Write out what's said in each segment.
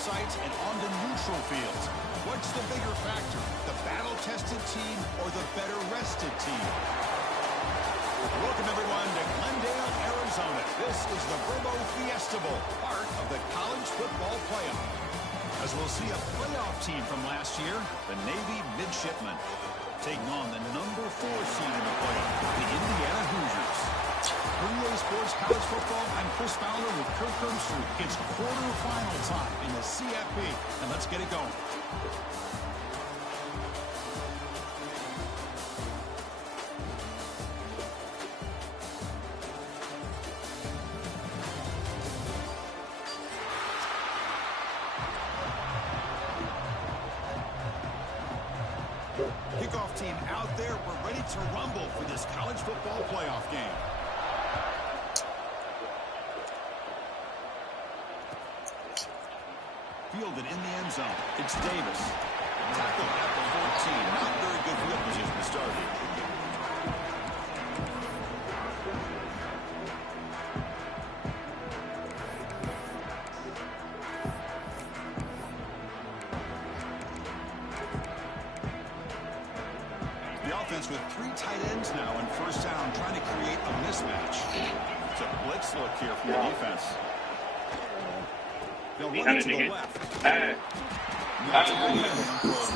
sites and on the neutral fields. What's the bigger factor, the battle-tested team or the better-rested team? Welcome, everyone, to Glendale, Arizona. This is the Verbo Fiesta Bowl, part of the college football playoff. As we'll see a playoff team from last year, the Navy Midshipmen, taking on the number 4 seed in the playoff, the Indiana Hoosiers. For EA Sports College Football, I'm Chris Fowler with Kirk Herbstreit. It's quarterfinal time in the CFP, and let's get it going. Kickoff team out there. We're ready to rumble for this college football playoff game. Fielded in the end zone. It's Davis. Tackled at the 14. Not very good field position to start here. With 3 tight ends now in first down, trying to create a mismatch. It's a blitz look here from the defense. They'll run it to the left. For a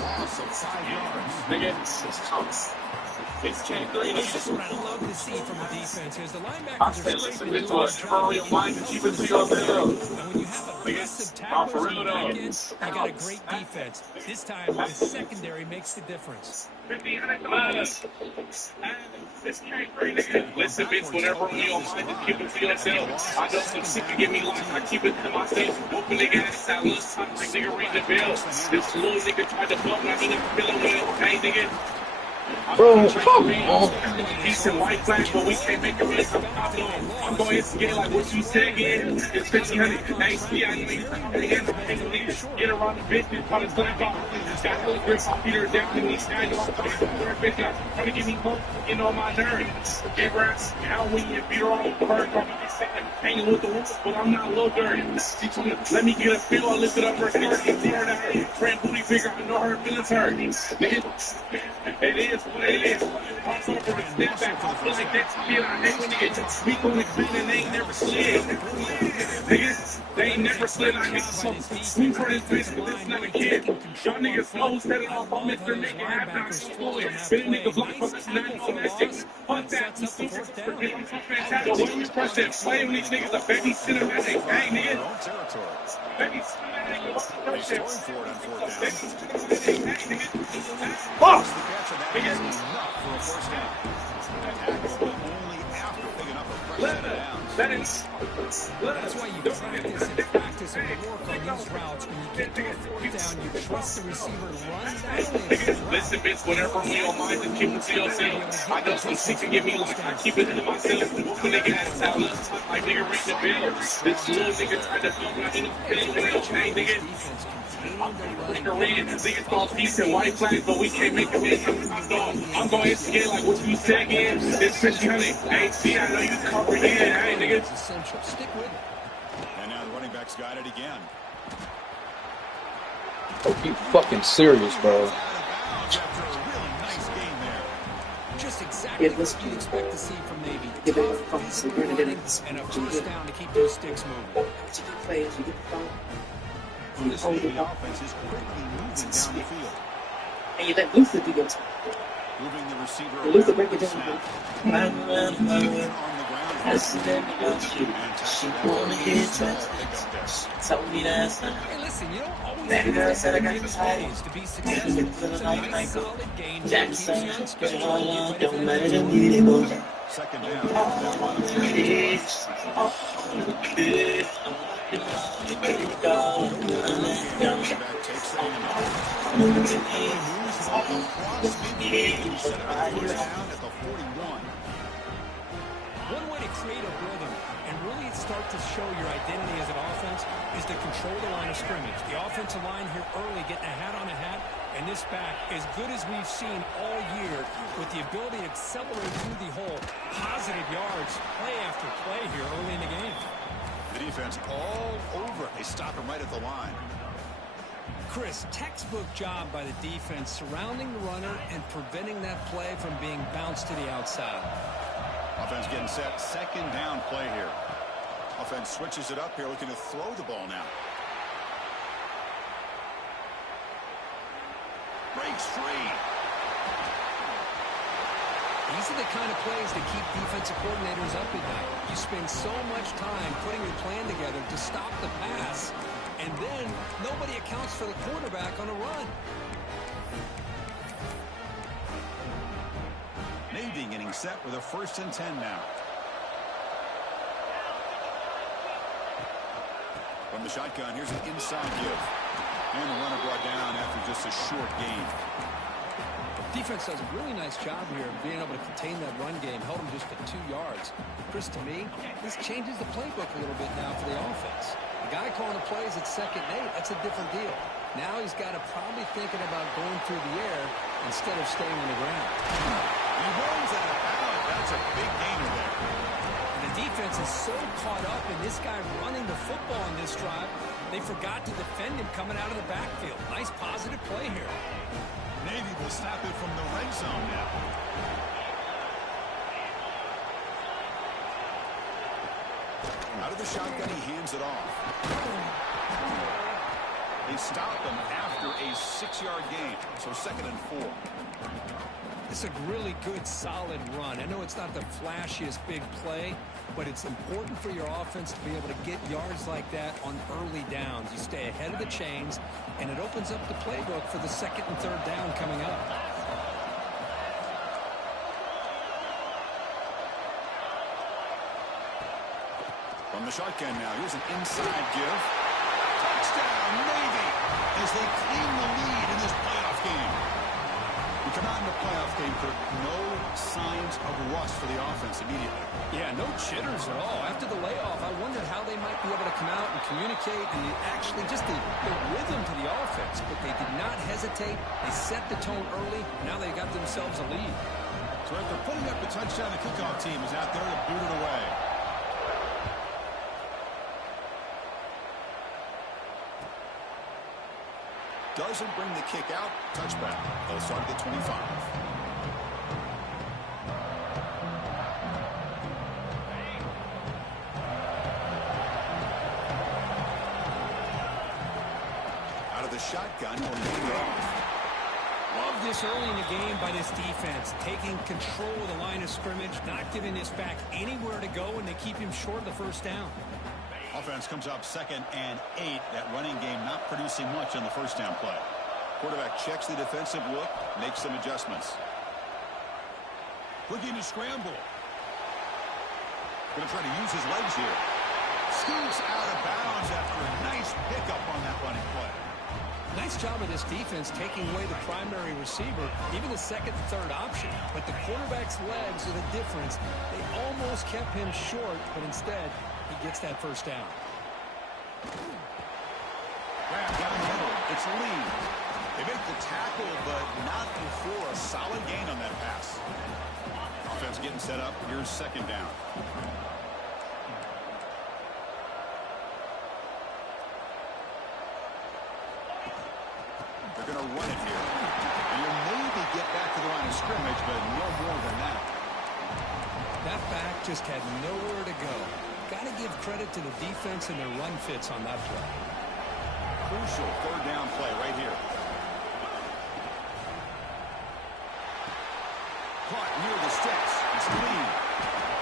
loss of 5 yards. This is what I love to see from the defense. Is the linebackers are scraping into our job. And when you have aggressive tacklers on the back end, you got a great defense. This time, the secondary makes the difference. Listen, bitch, whatever on your mind, just keep it to yourself. I know some shit can get me lost, I keep it to myself. Open nigga ass out, let's talk like nigga ring the bell. This little nigga tried to fuck, now he never feeling well. Hey, nigga. Bro, come on. Decent white flag, but we can't make a mess. I'm going to get like what you said again. It's 1500. Hey, see, I need to get around the business. Call it gun ball. Got the bricks off Peter down in these guys. Trying to get me more, getting on my nerves. Get rats, how we and beat her on the bird. Hanging with the wolves, but I'm not a little dirty. Let me get a feel, I lift it up her skirt. Friend booty figure, I know her feelings hurt. It is what it is. Also, for the step back, I feel like that's me. I hate when you get to speak on the clean and they ain't never slid. Niggas, they ain't never slid. I get some sweet for this bitch, but this is not a kid. Y'all niggas slow, set it off on Mr. Nigga. I've not spoiled. Been a nigga block from this night on that shit. Fuck that, you super forget. I'm so fantastic. The way we press that play when these niggas are baby cinematic. Hey, nigga. Baby cinematic. Fuck! Enough for a first down. Only after big enough of pressure downs. That's why you practice and work on these routes. When you get to a fourth down, you trust the receiver to run down. Listen, bitch, whatever on your mind, just keep it to yourself. I know some shit can get me like I keep it to myself. When they get ass out, let's talk like nigga ring the bell. This little nigga tried to fuck me in the field. Hey, nigga. Niggas call decent white flags, but we can't make a mess. I'm going to get like what you said again. It's 1500. Hey, see, I know you comprehend. Hey, nigga. It's essential. Stick with it. And now the running back's got it again. Are you fucking serious, bro? Just exactly what you'd expect to see from Navy. Tough, running, and a first down to keep those sticks moving. This Navy offense is quickly moving down the field. And you let Luther do your time. Moving the receiver Luther break it down. She wanna get dressed. Told me that's not. Hey, listen, you don't always That girl need said I got the plays title. to be successful. Like Solid game. Jackson, don't let it be go. second down. One way to create a rhythm and really start to show your identity as an offense is to control the line of scrimmage. The offensive line here early getting a hat on a hat, and this back as good as we've seen all year with the ability to accelerate through the hole. Positive yards, play after play here early in the game. The defense all over. They stop him right at the line. Chris, textbook job by the defense surrounding the runner and preventing that play from being bounced to the outside. Offense getting set. Second down play here. Offense switches it up here, looking to throw the ball now. Breaks free. These are the kind of plays that keep defensive coordinators up at night. You spend so much time putting your plan together to stop the pass, and then nobody accounts for the quarterback on a run. Navy getting set with a 1st and 10 now. From the shotgun, here's an inside give. And the runner brought down after just a short gain. Defense does a really nice job here of being able to contain that run game, held him just to 2 yards. Chris, to me, this changes the playbook a little bit now for the offense. The guy calling the plays at 2nd and 8, that's a different deal. Now he's got to probably thinking about going through the air instead of staying on the ground. He runs out of bounds. That's a big gainer there. And the defense is so caught up in this guy running the football in this drive, they forgot to defend him coming out of the backfield. Nice positive play here. Navy will snap it from the red zone now. Out of the shotgun, he hands it off. They stop him after a 6-yard gain, so 2nd and 4. It's a really good, solid run. I know it's not the flashiest big play, but it's important for your offense to be able to get yards like that on early downs. You stay ahead of the chains, and it opens up the playbook for the 2nd and 3rd down coming up. From the shotgun now, here's an inside give. Touchdown, Navy, as they claim the lead in this playoff game. We come out in the playoff game for no signs of rust for the offense immediately. Yeah, no jitters at all. After the layoff, I wondered how they might be able to come out and communicate and actually just the rhythm to the offense. But they did not hesitate. They set the tone early. Now they got themselves a lead. So after putting up the touchdown, the kickoff team is out there to boot it away. Doesn't bring the kick out. Touchback. They'll start at the 25. Out of the shotgun, he'll lead it off. Love this early in the game by this defense, taking control of the line of scrimmage, not giving this back anywhere to go, and they keep him short of the 1st down. Offense comes up 2nd and 8. That running game not producing much on the 1st down play. Quarterback checks the defensive look, makes some adjustments. Looking to scramble. Going to try to use his legs here. Scoots out of bounds after a nice pickup on that running play. Nice job of this defense taking away the primary receiver, even the 2nd and 3rd option. But the quarterback's legs are the difference. They almost kept him short, but instead, he gets that 1st down. Grab down the middle. It's Lee. They make the tackle, but not before a solid gain on that pass. Offense getting set up. Here's 2nd down. They're going to run it here. And you'll maybe get back to the line of scrimmage, but no more than that. That back just had nowhere to go. Got to give credit to the defense and their run fits on that play. Crucial 3rd down play right here. Caught near the sticks. It's Lee.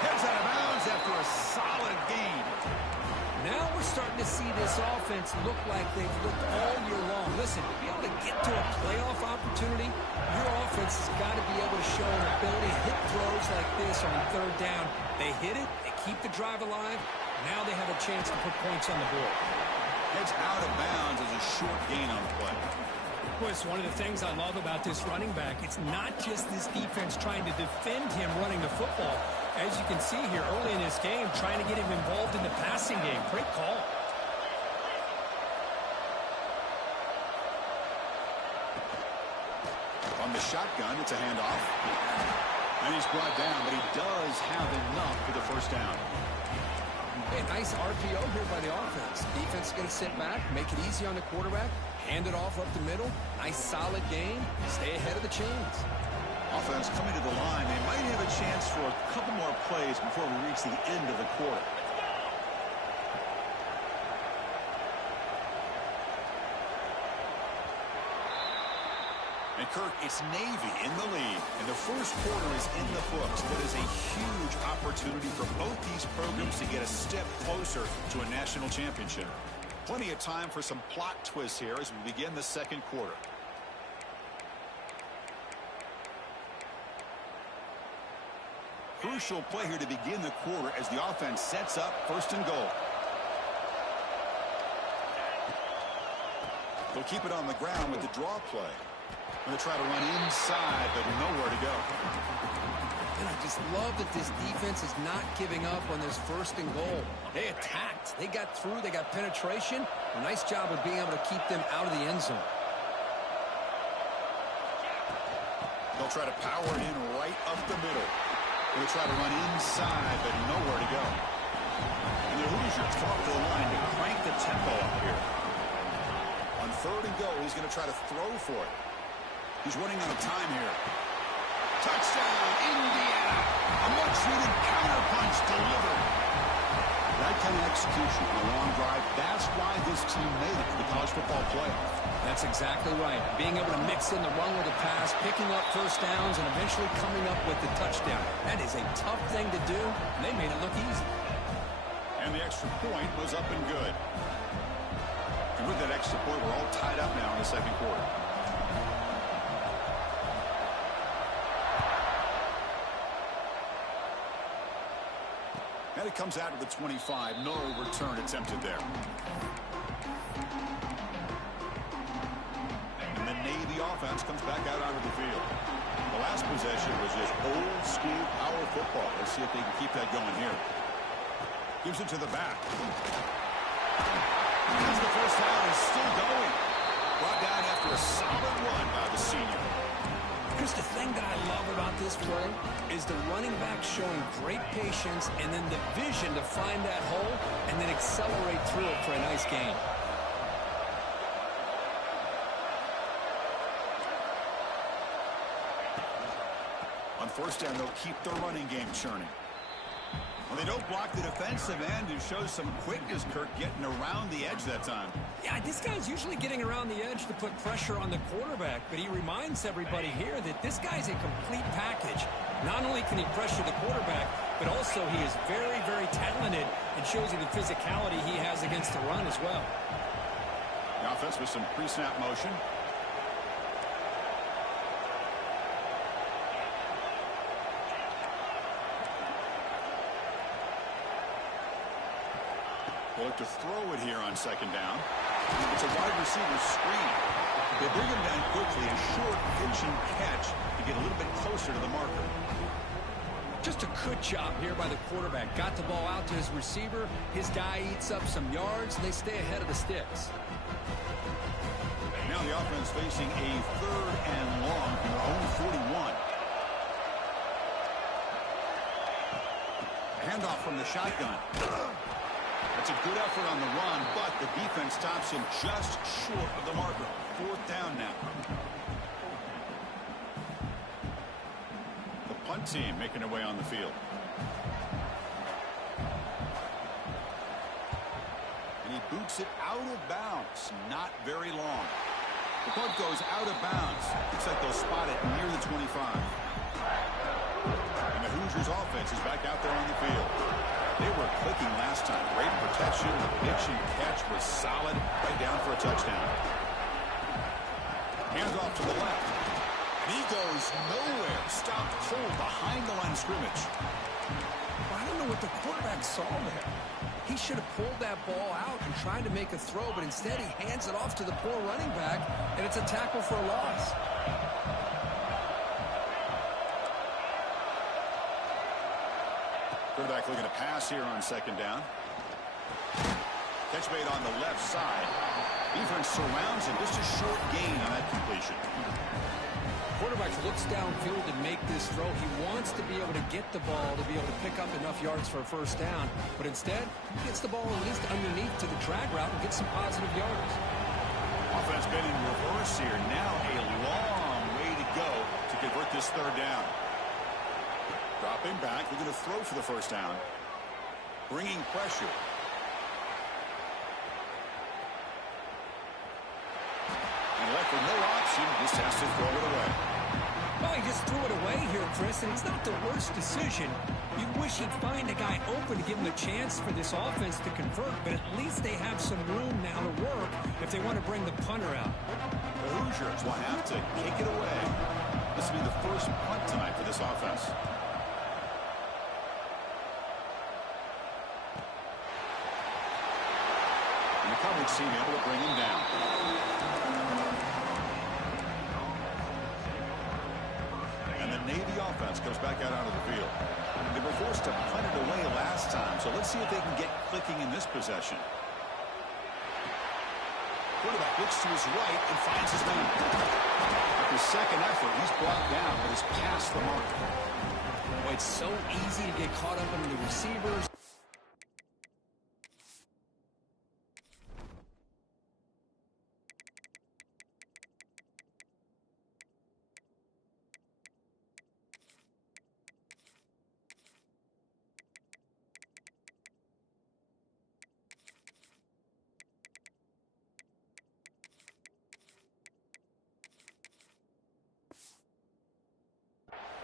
Heads out of bounds after a solid gain. Now we're starting to see this offense look like they've looked all year long. Listen, to be able to get to a playoff opportunity, your offense has got to be able to show an ability to hit throws like this on 3rd down. They hit it, they keep the drive alive. Now they have a chance to put points on the board. Heads out of bounds as a short gain on the play. Boy, it's one of the things I love about this running back. It's not just this defense trying to defend him running the football. As you can see here early in this game, trying to get him involved in the passing game. Great call. On the shotgun, it's a handoff. And he's brought down, but he does have enough for the 1st down. Hey, nice RPO here by the offense. Defense is going to sit back, make it easy on the quarterback, hand it off up the middle. Nice solid game. Stay ahead of the chains. Offense coming to the line. They might have a chance for a couple more plays before we reach the end of the quarter. And Kirk, it's Navy in the lead, and the first quarter is in the books. What is a huge opportunity for both these programs to get a step closer to a national championship. Plenty of time for some plot twists here as we begin the second quarter. Crucial play here to begin the quarter as the offense sets up first and goal. They'll keep it on the ground with the draw play. Going to try to run inside, but nowhere to go. And I just love that this defense is not giving up on this first and goal. They attacked. They got through. They got penetration. A nice job of being able to keep them out of the end zone. They'll try to power it in right up the middle. They'll try to run inside, but nowhere to go. And the Hoosiers talk to the line to crank the tempo up here. On third and goal, he's going to try to throw for it. He's running out of time here. Touchdown, Indiana! A much-needed counterpunch delivered. That kind of execution on a long drive, that's why this team made it to the college football playoff. That's exactly right. Being able to mix in the run with the pass, picking up first downs, and eventually coming up with the touchdown. That is a tough thing to do, and they made it look easy. And the extra point was up and good. And with that extra point, we're all tied up now in the second quarter. And it comes out of the 25. No return attempted there. And the Navy offense comes back out onto the field. The last possession was just old school power football. Let's see if they can keep that going here. Gives it to the back. As the first down is still going. Brought down after a solid run by the senior. Here's the thing that I love about this play is the running back showing great patience and then the vision to find that hole and then accelerate through it for a nice gain. On first down, they'll keep the running game churning. Well, they don't block the defensive end who shows some quickness, Kirk, getting around the edge that time. Yeah, this guy's usually getting around the edge to put pressure on the quarterback, but he reminds everybody here that this guy's a complete package. Not only can he pressure the quarterback, but also he is very, very talented and shows you the physicality he has against the run as well. The offense with some pre-snap motion. They look to throw it here on second down. It's a wide receiver screen. They bring him down quickly, a short pitch and catch to get a little bit closer to the marker. Just a good job here by the quarterback. Got the ball out to his receiver. His guy eats up some yards, and they stay ahead of the sticks. Now the offense facing a third and long from their own 41. Handoff from the shotgun. That's a good effort on the run, but the defense stops him just short of the marker. Fourth down now. The punt team making their way on the field. And he boots it out of bounds. Not very long. The punt goes out of bounds. Looks like they'll spot it near the 25. And the Hoosiers offense is back out there on the field. They were clicking last time. Great protection. The pitch and catch was solid. Right down for a touchdown. Hands off to the left. And he goes nowhere. Stopped cold behind the line of scrimmage. Well, I don't know what the quarterback saw there. He should have pulled that ball out and tried to make a throw, but instead he hands it off to the poor running back, and it's a tackle for a loss. Quarterback looking to pass here on second down. Catch made on the left side. Defense surrounds him. Just a short gain on that completion. Quarterback looks downfield to make this throw. He wants to be able to get the ball to be able to pick up enough yards for a first down. But instead, he gets the ball at least underneath to the drag route and gets some positive yards. Offense been in reverse here. Now a long way to go to convert this third down. Dropping back. They're going to throw for the first down. Bringing pressure. And left with no option. Just has to throw it away. Well, he just threw it away here, Chris, and it's not the worst decision. You wish he'd find a guy open to give him a chance for this offense to convert, but at least they have some room now to work if they want to bring the punter out. The Hoosiers will have to kick it away. This will be the first punt tonight for this offense. And the coverage team able to bring him down. Navy offense comes back out onto the field. They were forced to punt it away last time, so let's see if they can get clicking in this possession. Quarterback looks to his right and finds his man. After second effort, he's brought down, but he's past the mark. Boy, it's so easy to get caught up in the receivers.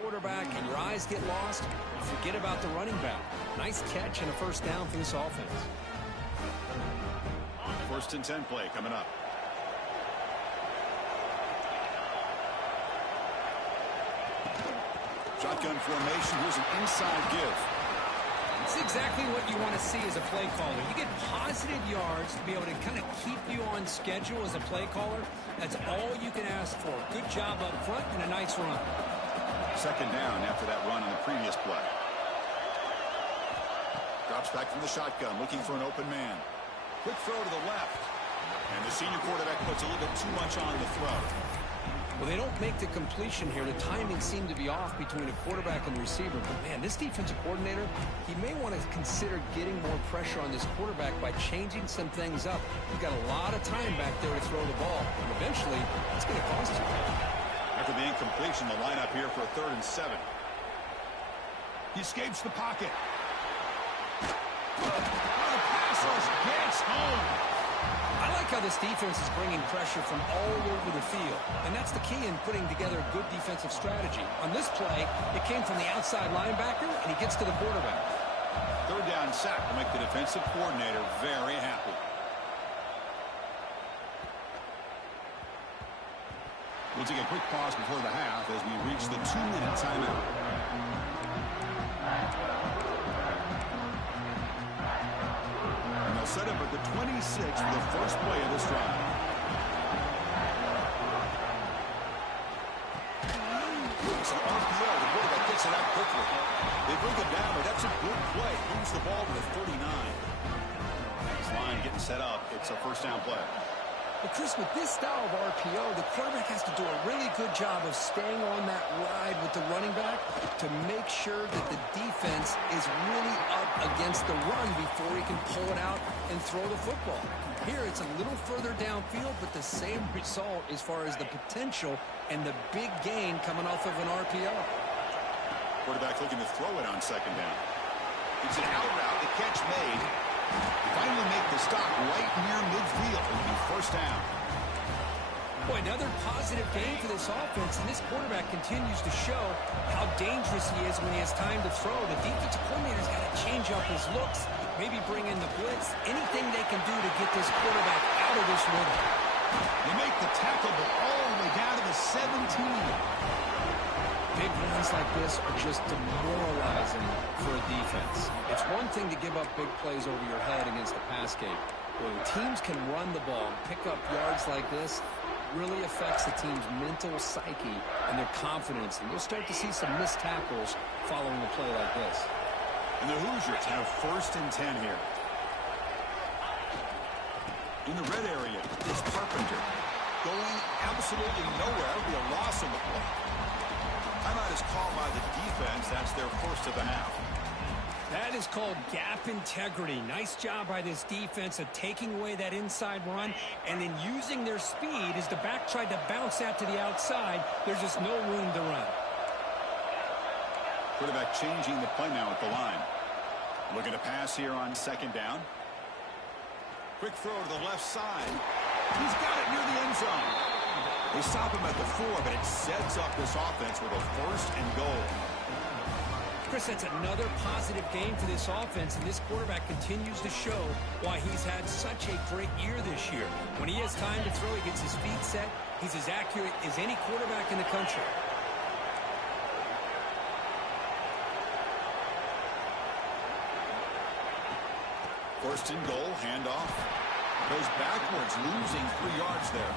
Quarterback and your eyes get lost, you forget about the running back. Nice catch and a first down for this offense. First and 10 play coming up. Shotgun formation. Here's an inside give. It's exactly what you want to see as a play caller. You get positive yards to be able to kind of keep you on schedule as a play caller. That's all you can ask for. Good job up front and a nice run. Second down after that run on the previous play. Drops back from the shotgun, looking for an open man. Quick throw to the left. And the senior quarterback puts a little bit too much on the throw. Well, they don't make the completion here. The timing seemed to be off between a quarterback and the receiver. But, man, this defensive coordinator, he may want to consider getting more pressure on this quarterback by changing some things up. You've got a lot of time back there to throw the ball. And eventually, it's going to cost you. After the incompletion, the lineup here for a 3rd and 7. He escapes the pocket. Oh, the pass rush gets home. I like how this defense is bringing pressure from all over the field. And that's the key in putting together a good defensive strategy. On this play, it came from the outside linebacker, and he gets to the quarterback. 3rd down sack will make the defensive coordinator very happy. We'll take a quick pause before the half as we reach the 2-minute timeout. And they'll set up at the 26 for the first play of this drive. It's an RPO. The quarterback gets it out quickly. They bring it down, but that's a good play. Moves the ball to the 39. Next line getting set up. It's a first down play. But, Chris, with this style of RPO, the quarterback has to do a really good job of staying on that ride with the running back to make sure that the defense is really up against the run before he can pull it out and throw the football. Here, it's a little further downfield, but the same result as far as the potential and the big gain coming off of an RPO. Quarterback looking to throw it on second down. It's an out route. The catch made. Finally make the stop right near midfield. It'll be first down. Boy, another positive gain for this offense, and this quarterback continues to show how dangerous he is when he has time to throw. The defensive coordinator's got to change up his looks, maybe bring in the blitz, anything they can do to get this quarterback out of this rhythm. They make the tackle, but all the way down to the 17. Big runs like this are just demoralizing for a defense. It's one thing to give up big plays over your head against the pass game. When teams can run the ball and pick up yards like this, it really affects the team's mental psyche and their confidence. And you'll start to see some missed tackles following a play like this. And the Hoosiers have first and 10 here. In the red area is Carpenter. Going absolutely nowhere. It'll be a loss on the play. Timeout is called by the defense. That's their first of the half. That is called gap integrity. Nice job by this defense of taking away that inside run and then using their speed as the back tried to bounce that to the outside. There's just no room to run. Quarterback changing the play now at the line. Looking to pass here on second down. Quick throw to the left side. He's got it near the end zone. They stop him at the 4, but it sets up this offense with a first and goal. Chris, that's another positive game for this offense, and this quarterback continues to show why he's had such a great year this year. When he has time to throw, he gets his feet set. He's as accurate as any quarterback in the country. First and goal, handoff. Goes backwards, losing 3 yards there.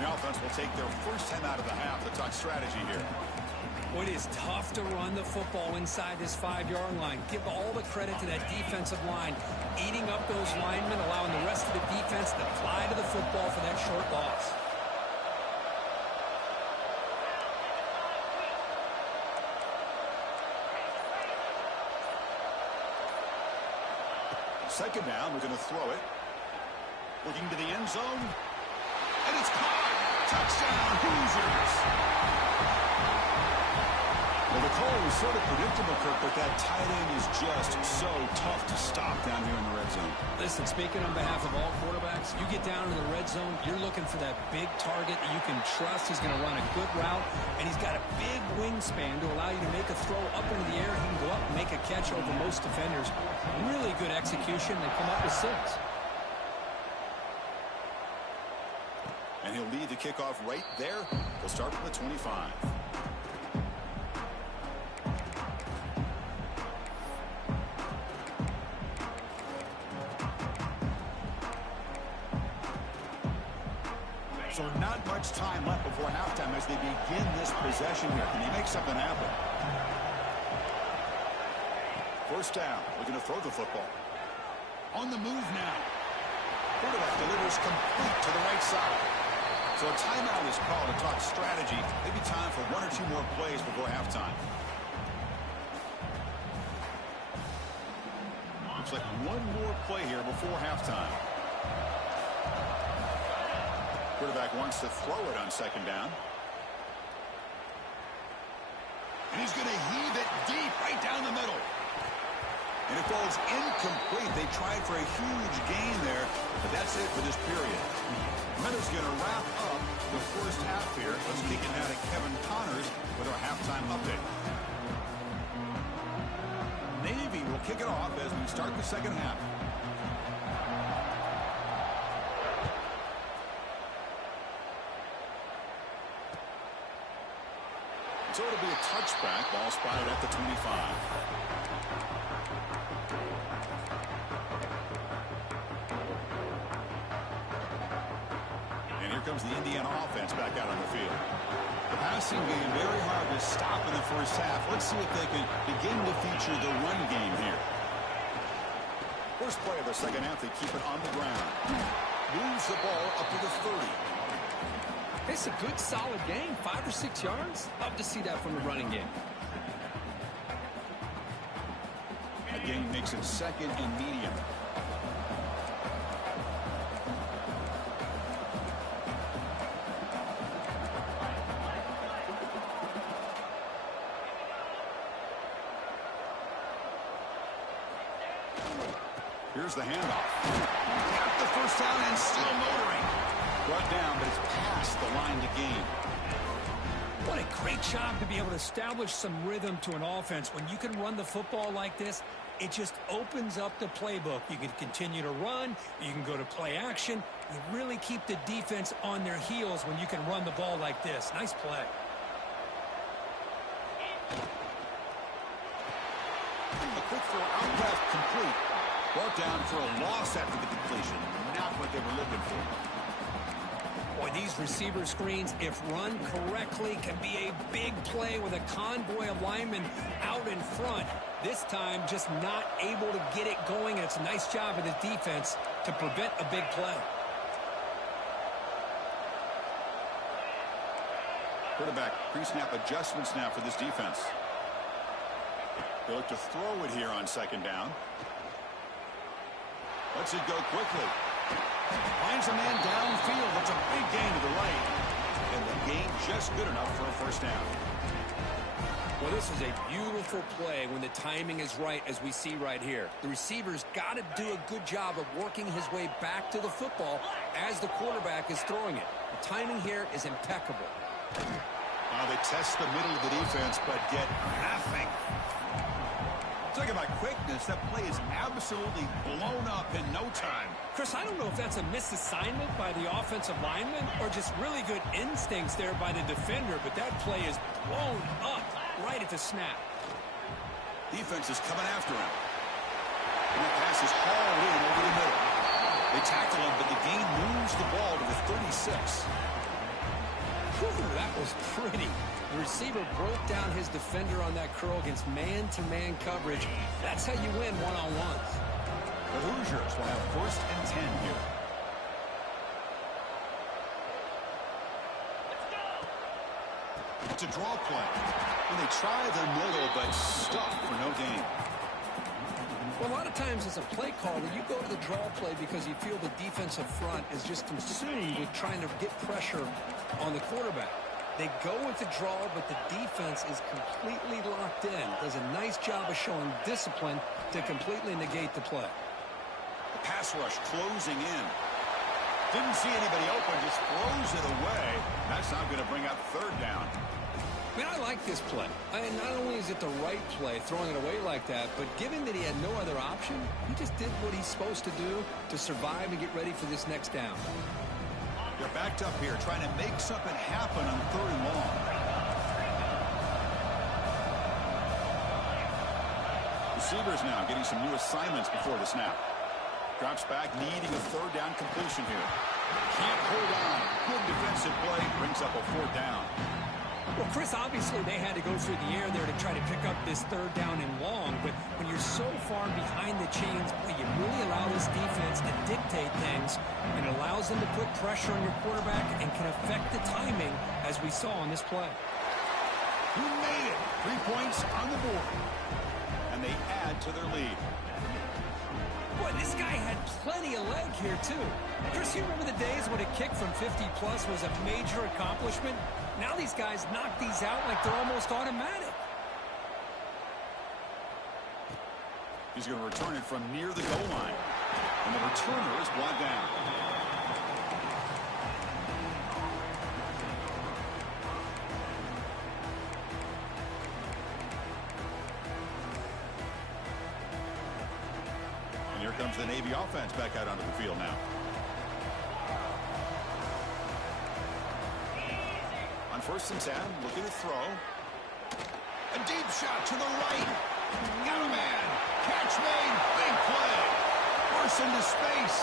The offense will take their first time out of the half to talk strategy here. It is tough to run the football inside this 5-yard line. Give all the credit to that defensive line, eating up those linemen, allowing the rest of the defense to fly to the football for that short loss. Second down, we're going to throw it. Looking to the end zone. And it's caught. Touchdown, Hoosiers. Well, the call was sort of predictable, Kirk, but that tight end is just so tough to stop down here in the red zone. Listen, speaking on behalf of all quarterbacks, you get down in the red zone, you're looking for that big target that you can trust. He's going to run a good route, and he's got a big wingspan to allow you to make a throw up into the air. He can go up and make a catch over most defenders. Really good execution. They come up with 6. And he'll lead the kickoff right there. He'll start from the 25. So not much time left before halftime as they begin this possession here. Can they make something happen? First down. Looking to throw the football. On the move now. Quarterback delivers complete to the right side. So a timeout is called to talk strategy. Maybe time for 1 or 2 more plays before halftime. Looks like 1 more play here before halftime. Quarterback wants to throw it on second down. And he's going to heave it deep right down the middle. And it falls incomplete. They tried for a huge gain there, but that's it for this period. Meadows going to wrap up the first half here. Let's kick it now to Kevin Connors with our halftime update. Navy will kick it off as we start the second half. So it'll be a touchback. Ball spotted at the 25. And here comes the Indiana offense back out on the field. The passing game very hard to stop in the first half. Let's see if they can begin to feature the run game here. First play of the second half, they keep it on the ground. Moves the ball up to the 30. It's a good, solid game. 5 or 6 yards. Love to see that from the running game. Again, makes it second and medium. Here's the handoff. Got the first down and still motoring. Brought down, but it's past the line to gain. What a great job to be able to establish some rhythm to an offense. When you can run the football like this, it just opens up the playbook. You can continue to run. You can go to play action. You really keep the defense on their heels when you can run the ball like this. Nice play. A quick throw out left, complete. Brought down for a loss after the completion. Not what they were looking for. Boy, these receiver screens, if run correctly, can be a big play with a convoy of linemen out in front. This time, just not able to get it going. It's a nice job of the defense to prevent a big play. Quarterback pre-snap adjustments now for this defense. They look to throw it here on second down. Lets it go quickly. Finds a man downfield. That's a big gain to the right. And the gain just good enough for a first down. Well, this is a beautiful play when the timing is right, as we see right here. The receiver's got to do a good job of working his way back to the football as the quarterback is throwing it. The timing here is impeccable. They test the middle of the defense, but get nothing. Talking about quickness, that play is absolutely blown up in no time. Chris, I don't know if that's a misassignment by the offensive lineman or just really good instincts there by the defender, but that play is blown up right at the snap. Defense is coming after him. And that pass is hauled in over the middle. They tackle him, but the gain moves the ball to the 36. Whew, that was pretty. The receiver broke down his defender on that curl against man-to-man coverage. That's how you win one-on-ones. The Hoosiers will have 1st and 10 here. It's a draw play. And they try the middle, but stuck for no gain. Well, a lot of times as a play caller, you go to the draw play because you feel the defensive front is just consumed with trying to get pressure on the quarterback. They go with the draw, but the defense is completely locked in. Does a nice job of showing discipline to completely negate the play. The pass rush closing in. Didn't see anybody open, just throws it away. That's not going to bring up 3rd down. I mean, I like this play. Not only is it the right play, throwing it away like that, but given that he had no other option, he just did what he's supposed to do to survive and get ready for this next down. They're backed up here, trying to make something happen on 3rd and long. Receivers now getting some new assignments before the snap. Drops back, needing a 3rd down completion here. Can't hold on. Good defensive play, brings up a 4th down. Well, Chris, obviously they had to go through the air there to try to pick up this 3rd down and long, but when you're so far behind the chains, boy, you really allow this defense to dictate things, and it allows them to put pressure on your quarterback and can affect the timing, as we saw on this play. Who made it? 3 points on the board. And they add to their lead. Boy, this guy had plenty of leg here, too. Chris, you remember the days when a kick from 50-plus was a major accomplishment? Now these guys knock these out like they're almost automatic. He's going to return it from near the goal line. And the returner is brought down. And here comes the Navy offense back out onto the field now. On 1st and 10, looking to throw. A deep shot to the right. Got a man. Catch made. Big play. Burst into space.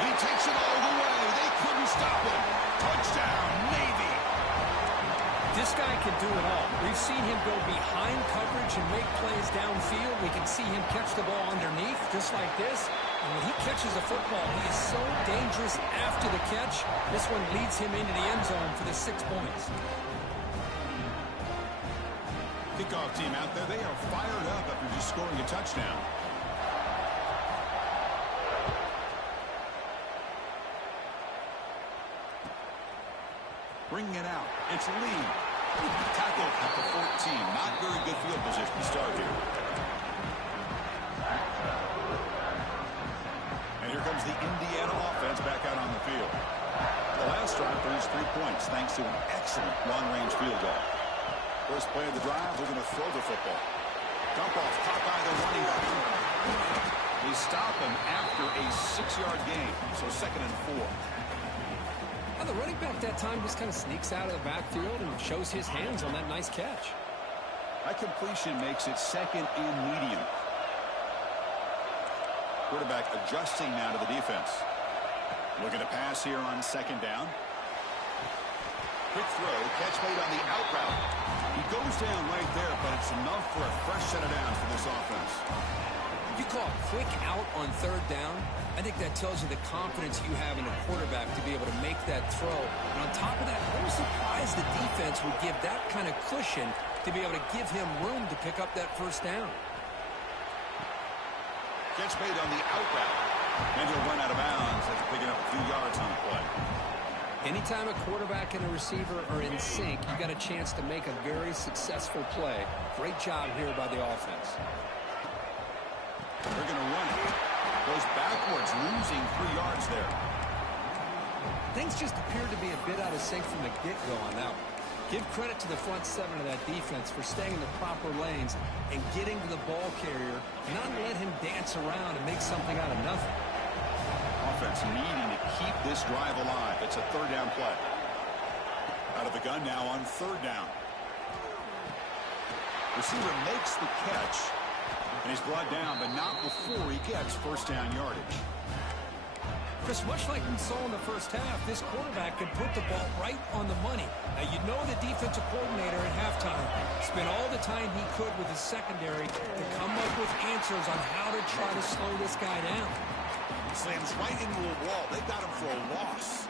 He takes it all the way. They couldn't stop him. Touchdown, Navy. This guy can do it all. We've seen him go behind coverage and make plays downfield. We can see him catch the ball underneath, just like this. And when he catches the football, he is so dangerous after the catch. This one leads him into the end zone for the 6 points. Kickoff team out there, they are fired up after just scoring a touchdown. Bringing it out. It's Lee. Tackle at the 14. Not very good field position to start here. And here comes the Indiana offense back out on the field. The last drive produced 3 points thanks to an excellent long-range field goal. First play of the drive, they're going to throw the football. Dump off, caught by the running back. They stop him after a 6-yard gain, so 2nd and 4. Well, the running back that time just kind of sneaks out of the backfield and shows his hands on that nice catch. That completion makes it 2nd and medium. Quarterback adjusting now to the defense. Looking to pass here on 2nd down. Quick throw, catch made on the out route. He goes down right there, but it's enough for a fresh set of downs for this offense. If you call a quick out on third down, I think that tells you the confidence you have in a quarterback to be able to make that throw. And on top of that, I'm surprised the defense would give that kind of cushion to be able to give him room to pick up that first down. Catch made on the out route. And he'll run out of bounds after picking up a few yards on the play. Anytime a quarterback and a receiver are in sync, you got a chance to make a very successful play. Great job here by the offense. They're going to run it. Goes backwards, losing 3 yards there. Things just appeared to be a bit out of sync from the get-go on that one. Give credit to the front seven of that defense for staying in the proper lanes and getting to the ball carrier, not let him dance around and make something out of nothing. Offense needing to keep this drive alive. It's a third down play. Out of the gun now on third down. Receiver makes the catch, and he's brought down, but not before he gets first down yardage. Chris, much like we saw in the first half, this quarterback could put the ball right on the money. Now, you know the defensive coordinator at halftime spent all the time he could with his secondary to come up with answers on how to try to slow this guy down. Slams right into a wall. They got him for a loss.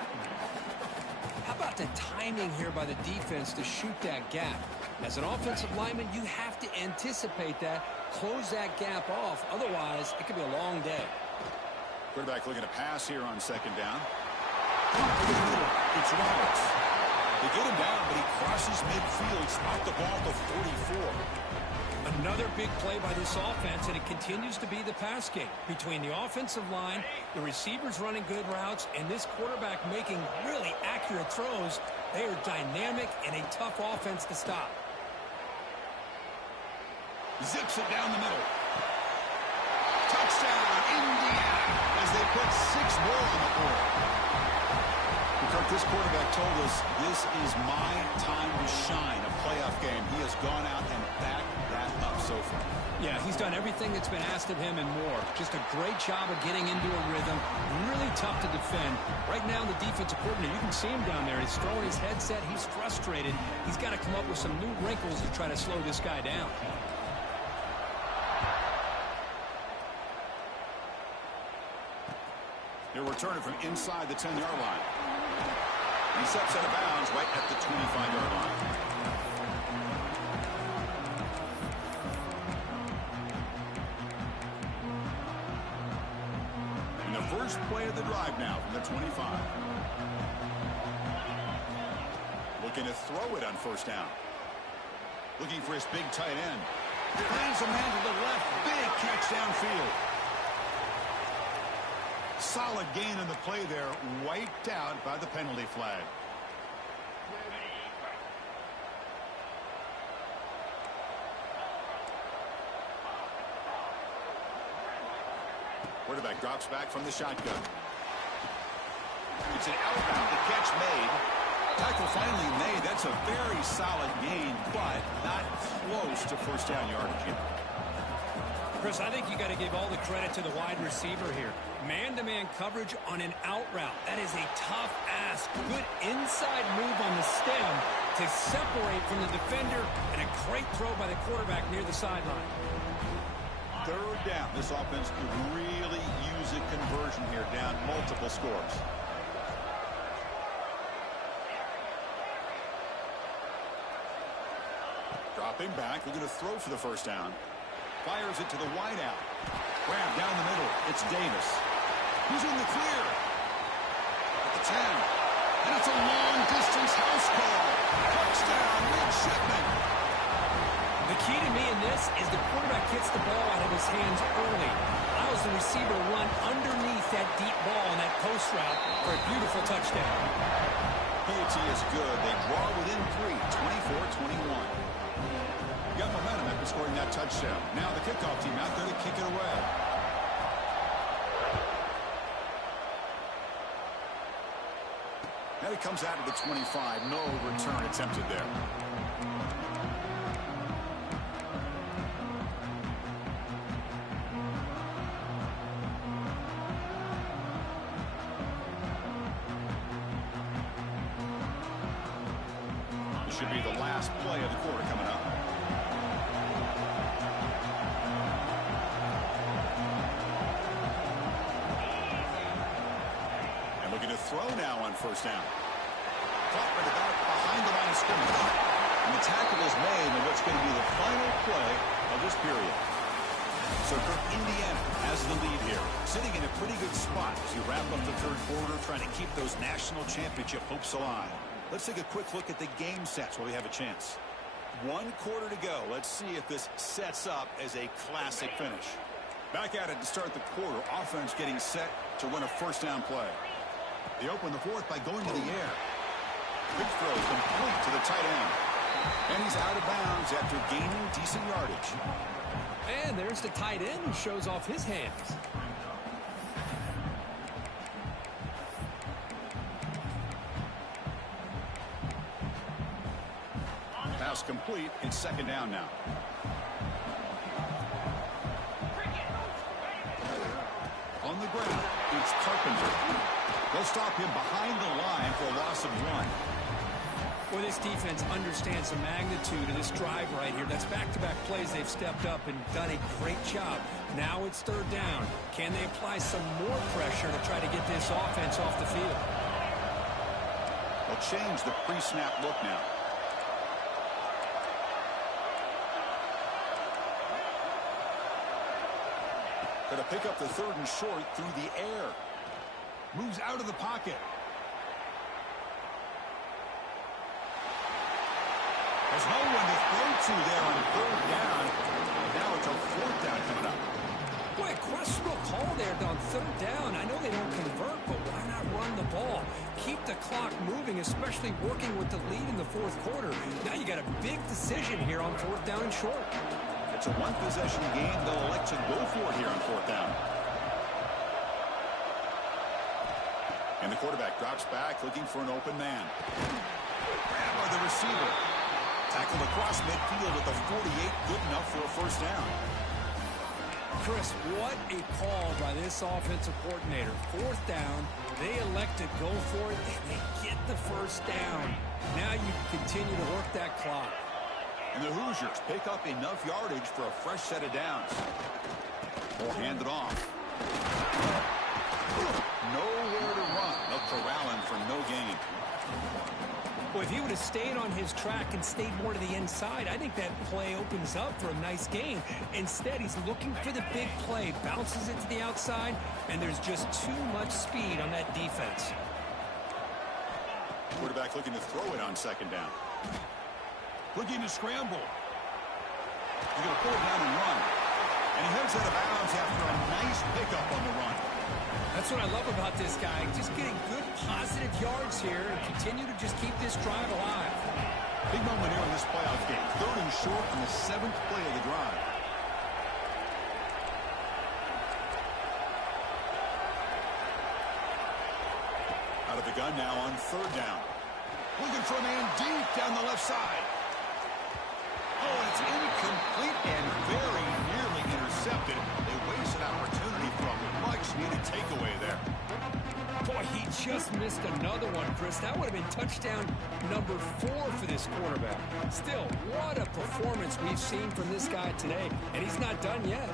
How about the timing here by the defense to shoot that gap? As an offensive lineman, you have to anticipate that, close that gap off. Otherwise, it could be a long day. Quarterback looking to pass here on second down. It's Roberts. They get him down, but he crosses midfield, spot the ball to 44. Another big play by this offense, and it continues to be the pass game. Between the offensive line, the receivers running good routes, and this quarterback making really accurate throws, they are dynamic and a tough offense to stop. Zips it down the middle. Touchdown, Indiana, as they put 6 more on the board. Kirk, this quarterback told us this is my time to shine, a playoff game. He has gone out and backed that up so far. Yeah, he's done everything that's been asked of him and more. Just a great job of getting into a rhythm. Really tough to defend. Right now, the defensive coordinator, you can see him down there. He's throwing his headset. He's frustrated. He's got to come up with some new wrinkles to try to slow this guy down. They're returning from inside the 10-yard line. He steps out of bounds right at the 25-yard line. And the first play of the drive now from the 25. Looking to throw it on first down. Looking for his big tight end. Finds a man to the left. Big catch downfield. Solid gain on the play there, wiped out by the penalty flag. Quarterback drops back from the shotgun. It's an outbound, the catch made. Tackle finally made. That's a very solid gain, but not close to first down yardage yet. Chris, I think you got to give all the credit to the wide receiver here. Man-to-man coverage on an out route. That is a tough ask. Good inside move on the stem to separate from the defender, and a great throw by the quarterback near the sideline. Third down. This offense could really use a conversion here, down multiple scores. Dropping back. They're going to throw for the first down. Fires it to the wideout. Grab down the middle. It's Davis. He's in the clear. At the 10. And it's a long-distance house call. Touchdown, Midshipman. The key to me in this is the quarterback gets the ball out of his hands early. Allows the receiver to run underneath that deep ball on that post route for a beautiful touchdown. Himothy is good. They draw within 3, 24-21. Got momentum after scoring that touchdown. Now the kickoff team out there to kick it away. Now he comes out of the 25. No return attempted there. This should be the last play of the quarter coming up. Looking to throw now on first down. Caught right about behind the line of scrimmage. And the tackle is made in what's going to be the final play of this period. So Indiana has the lead here, sitting in a pretty good spot as you wrap up the third quarter, trying to keep those national championship hopes alive. Let's take a quick look at the game sets while we have a chance. 1 quarter to go. Let's see if this sets up as a classic finish. Back at it to start the quarter. Offense getting set to run a first down play. They open the fourth by going to the air. Quick throw complete to the tight end. And he's out of bounds after gaining decent yardage. And there's the tight end who shows off his hands. Pass complete. It's second down now. On the ground, it's Carpenter. They'll stop him behind the line for a loss of 1. Well, this defense understands the magnitude of this drive right here. That's back-to-back plays. They've stepped up and done a great job. Now it's third down. Can they apply some more pressure to try to get this offense off the field? They'll change the pre-snap look now. Going to pick up the third and short through the air. Moves out of the pocket. There's no one to throw to there on third down. Now it's a fourth down coming up. Boy, a questionable call there on third down. I know they don't convert, but why not run the ball? Keep the clock moving, especially working with the lead in the fourth quarter. Now you got a big decision here on fourth down and short. It's a one-possession game. They'll elect to go for it here on fourth down. And the quarterback drops back, looking for an open man. Grab by the receiver. Tackled across midfield at the 48. Good enough for a first down. Chris, what a call by this offensive coordinator. Fourth down, they elect to go for it, and they get the first down. Now you continue to work that clock. And the Hoosiers pick up enough yardage for a fresh set of downs. Or hand it off. Nowhere to run. They'll corral him for no gain. Well, if he would have stayed on his track and stayed more to the inside, I think that play opens up for a nice gain. Instead, he's looking for the big play, bounces it to the outside, and there's just too much speed on that defense. Quarterback looking to throw it on second down. Looking to scramble. He's going to pull it down and run. And he heads out of bounds after a nice pickup on the run. That's what I love about this guy. Just getting good, positive yards here and continue to just keep this drive alive. Big moment here in this playoff game. Third and short on the 7th play of the drive. Out of the gun now on third down. Looking for a man deep down the left side. Oh, it's incomplete and very nearly intercepted. They waste an opportunity for a much-needed takeaway there. Boy, he just missed another one, Chris. That would have been touchdown number 4 for this quarterback. Still, what a performance we've seen from this guy today, and he's not done yet.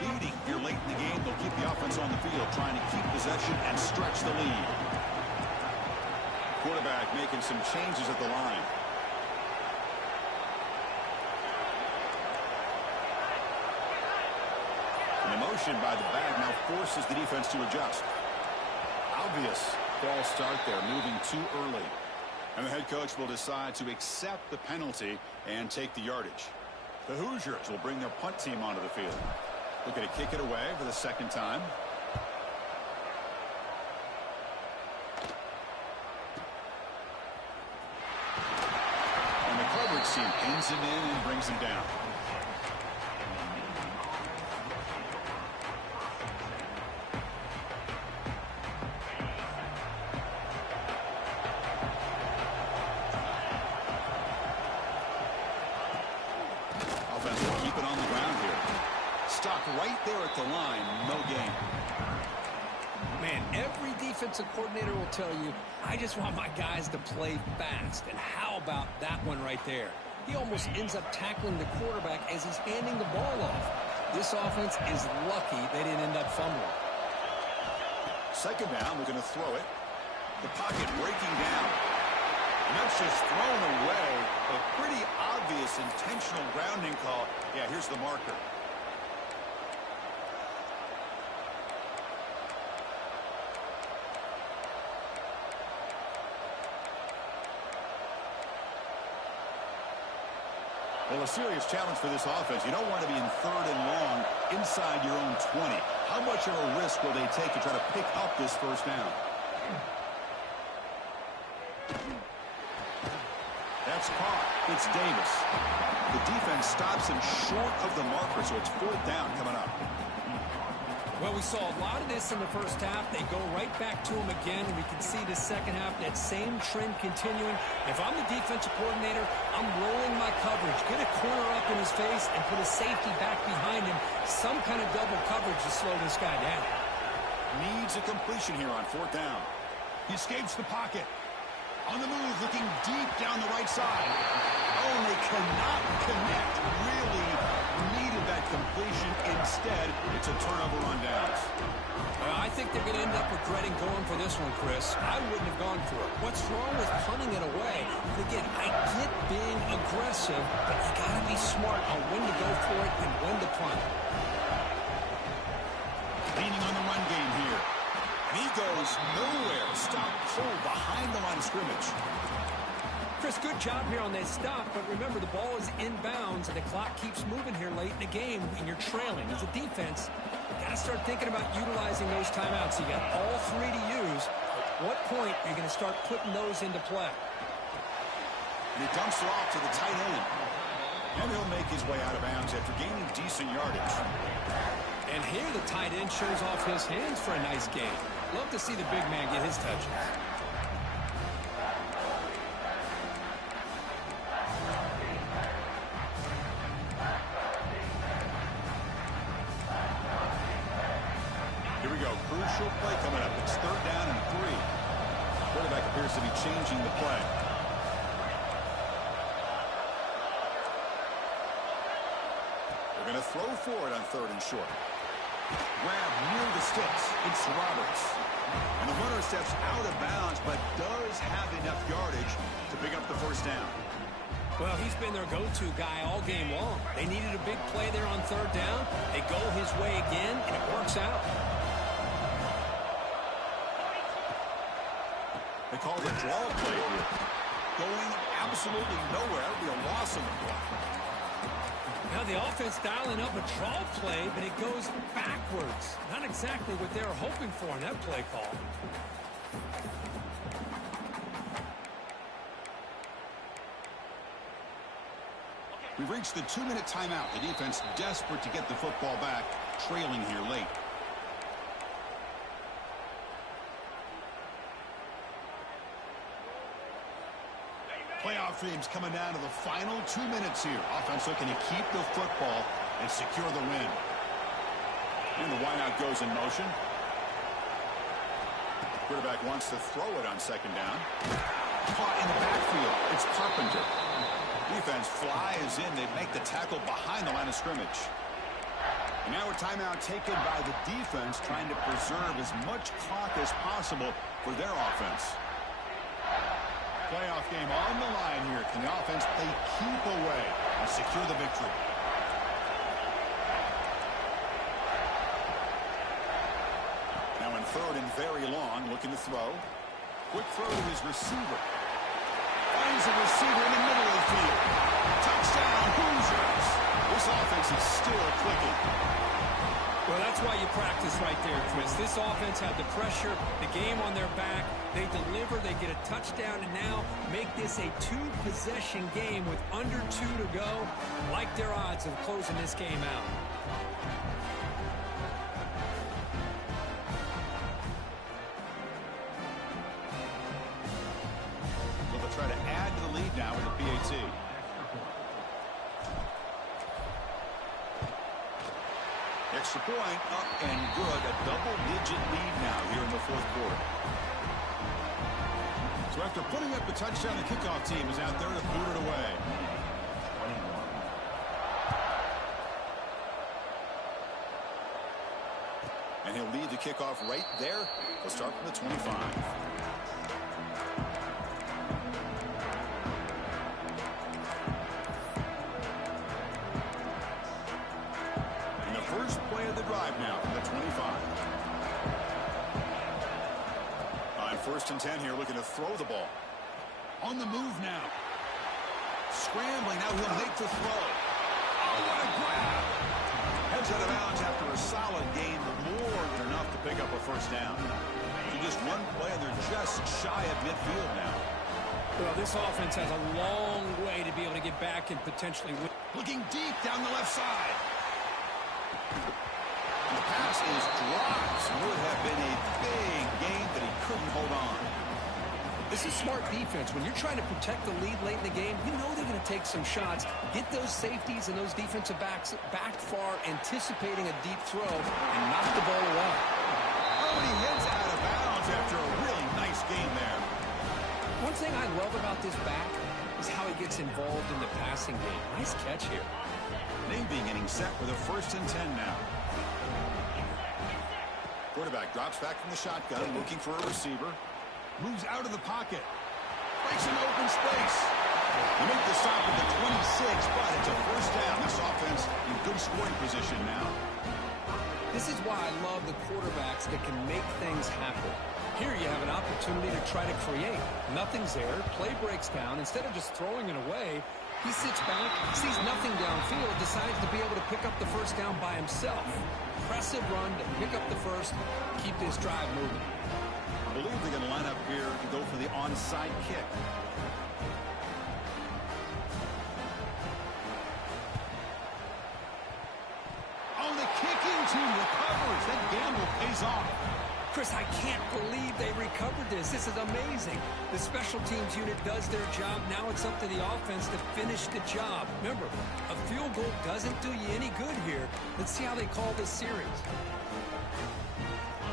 Leading here late in the game, they'll keep the offense on the field, trying to keep possession and stretch the lead. Quarterback making some changes at the line. And the motion by the back now forces the defense to adjust. Obvious false start there, moving too early. And the head coach will decide to accept the penalty and take the yardage. The Hoosiers will bring their punt team onto the field. Looking to kick it away for the second time. Team pins him in and brings him down. Offense will keep it on the ground here. Stop right there at the line. No gain. Man, every defensive coordinator will tell you, I just want my guys to play fast. And how about that one right there? He almost ends up tackling the quarterback as he's handing the ball off. This offense is lucky they didn't end up fumbling. Second down, they're going to throw it. The pocket breaking down. And that's just thrown away. A pretty obvious intentional grounding call. Yeah, here's the marker. Well, a serious challenge for this offense. You don't want to be in third and long inside your own 20. How much of a risk will they take to try to pick up this first down? That's caught. It's Davis. The defense stops him short of the marker, so it's fourth down coming up. Well, we saw a lot of this in the first half. They go right back to him again, and we can see the second half, that same trend continuing. If I'm the defensive coordinator, I'm rolling my coverage. Get a corner up in his face and put a safety back behind him. Some kind of double coverage to slow this guy down. Needs a completion here on fourth down. He escapes the pocket. On the move, looking deep down the right side. Oh, they cannot connect. Really needed that completion. Instead, it's a turnover on downs. I think they're going to end up regretting going for this one, Chris. I wouldn't have gone for it. What's wrong with punting it away? Again, I get being aggressive, but you got to be smart on when to go for it and when to punt. Leaning on the run game here. And he goes nowhere. Stop cold behind the line of scrimmage. Chris, good job here on that stop, but remember, the ball is inbounds, and the clock keeps moving here late in the game, and you're trailing. As a defense, you got to start thinking about utilizing those timeouts. You got all three to use. At what point are you going to start putting those into play? And he dumps it off to the tight end. And he'll make his way out of bounds after gaining decent yardage. And here the tight end shows off his hands for a nice game. Love to see the big man get his touches. Here we go. Crucial play coming up. It's third down and 3. Quarterback appears to be changing the play. They're going to throw for it on third and short. Grab near the sticks. It's Roberts. And the runner steps out of bounds, but does have enough yardage to pick up the first down. Well, he's been their go-to guy all game long. They needed a big play there on third down. They go his way again, and it works out. They call the draw play here. Going absolutely nowhere. That would be a loss on the play. Now the offense dialing up a draw play, but it goes backwards. Not exactly what they were hoping for in that play call. We've reached the 2-minute timeout. The defense desperate to get the football back, trailing here late. Playoff dreams coming down to the final 2 minutes here. Offense looking to keep the football and secure the win. And the wideout goes in motion. Quarterback wants to throw it on second down. Caught in the backfield. It's Carpenter. Defense flies in. They make the tackle behind the line of scrimmage. And now a timeout taken by the defense, trying to preserve as much clock as possible for their offense. Playoff game on the line here. Can the offense they keep away and secure the victory? Now in third and very long, looking to throw. Quick throw to his receiver. Finds a receiver in the middle of the field. Touchdown, Hoosiers. This offense is still clicking. Well, that's why you practice right there, Chris. This offense had the pressure, the game on their back. They deliver, they get a touchdown, and now make this a 2-possession game with under 2 to go. Like their odds of closing this game out. Well, they'll try to add to the lead now with the PAT. Extra point up and good. A double-digit lead now here in the fourth quarter. So after putting up the touchdown, the kickoff team is out there to boot it away. And he'll lead the kickoff right there. He'll start from the 25. And the first play of the drive now from the 25. On 1st and 10 here, looking to throw the ball. On the move now. Scrambling, now he'll make the throw. Oh, what a grab! Heads out of bounds after a solid gain, more than enough to pick up a first down. So just one play, and they're just shy of midfield now. Well, this offense has a long way to be able to get back and potentially win. Looking deep down the left side. And the pass is dropped. Would have been a big gain, but he couldn't hold on. This is smart defense. When you're trying to protect the lead late in the game, you know they're going to take some shots, get those safeties and those defensive backs back far, anticipating a deep throw, and knock the ball away. Oh, and he heads out of bounds after a really nice game there. One thing I love about this back is how he gets involved in the passing game. Nice catch here. Navy getting set with a 1st and 10 now. Quarterback drops back from the shotgun, looking for a receiver. Moves out of the pocket. Breaks an open space. They make the stop at the 26, but it's a first down. This offense in good scoring position now. This is why I love the quarterbacks that can make things happen. Here you have an opportunity to try to create. Nothing's there. Play breaks down. Instead of just throwing it away, he sits back, sees nothing downfield, decides to be able to pick up the first down by himself. Impressive run to pick up the first, keep this drive moving. I believe they're going to line up here to go for the onside kick. Oh, the kicking team recovers. That gamble pays off. Chris, I can't believe they recovered this. This is amazing. The special teams unit does their job. Now it's up to the offense to finish the job. Remember, a field goal doesn't do you any good here. Let's see how they call this series.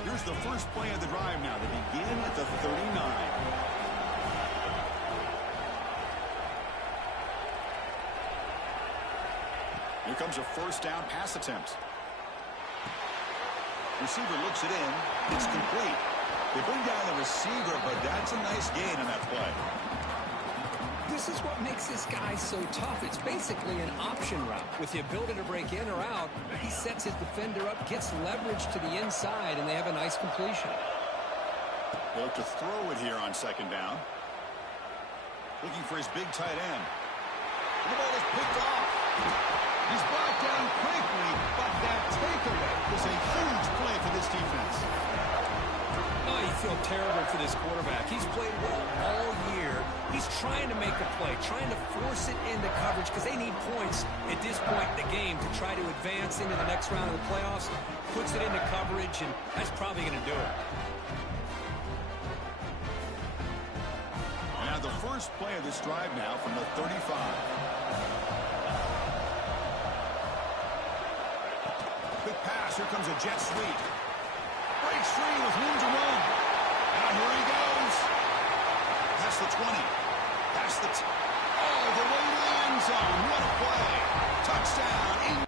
Here's the first play of the drive now. They begin at the 39. Here comes a first down pass attempt. Receiver looks it in. It's complete. They bring down the receiver, but that's a nice gain on that play. This is what makes this guy so tough. It's basically an option route. With the ability to break in or out, he sets his defender up, gets leverage to the inside, and they have a nice completion. They look to throw it here on 2nd down. Looking for his big tight end. The ball is picked off. He's brought down quickly, but that takeaway is a huge play for this defense. Oh, you feel terrible for this quarterback. He's played well all year. He's trying to make a play, trying to force it into coverage because they need points at this point in the game to try to advance into the next round of the playoffs. Puts it into coverage, and that's probably going to do it. Now the first play of this drive now from the 35. Quick pass. Here comes a jet sweep. Breaks free with room to run. Now here he goes. Past the 20. Past the... all the way to the end zone. What a play. Touchdown.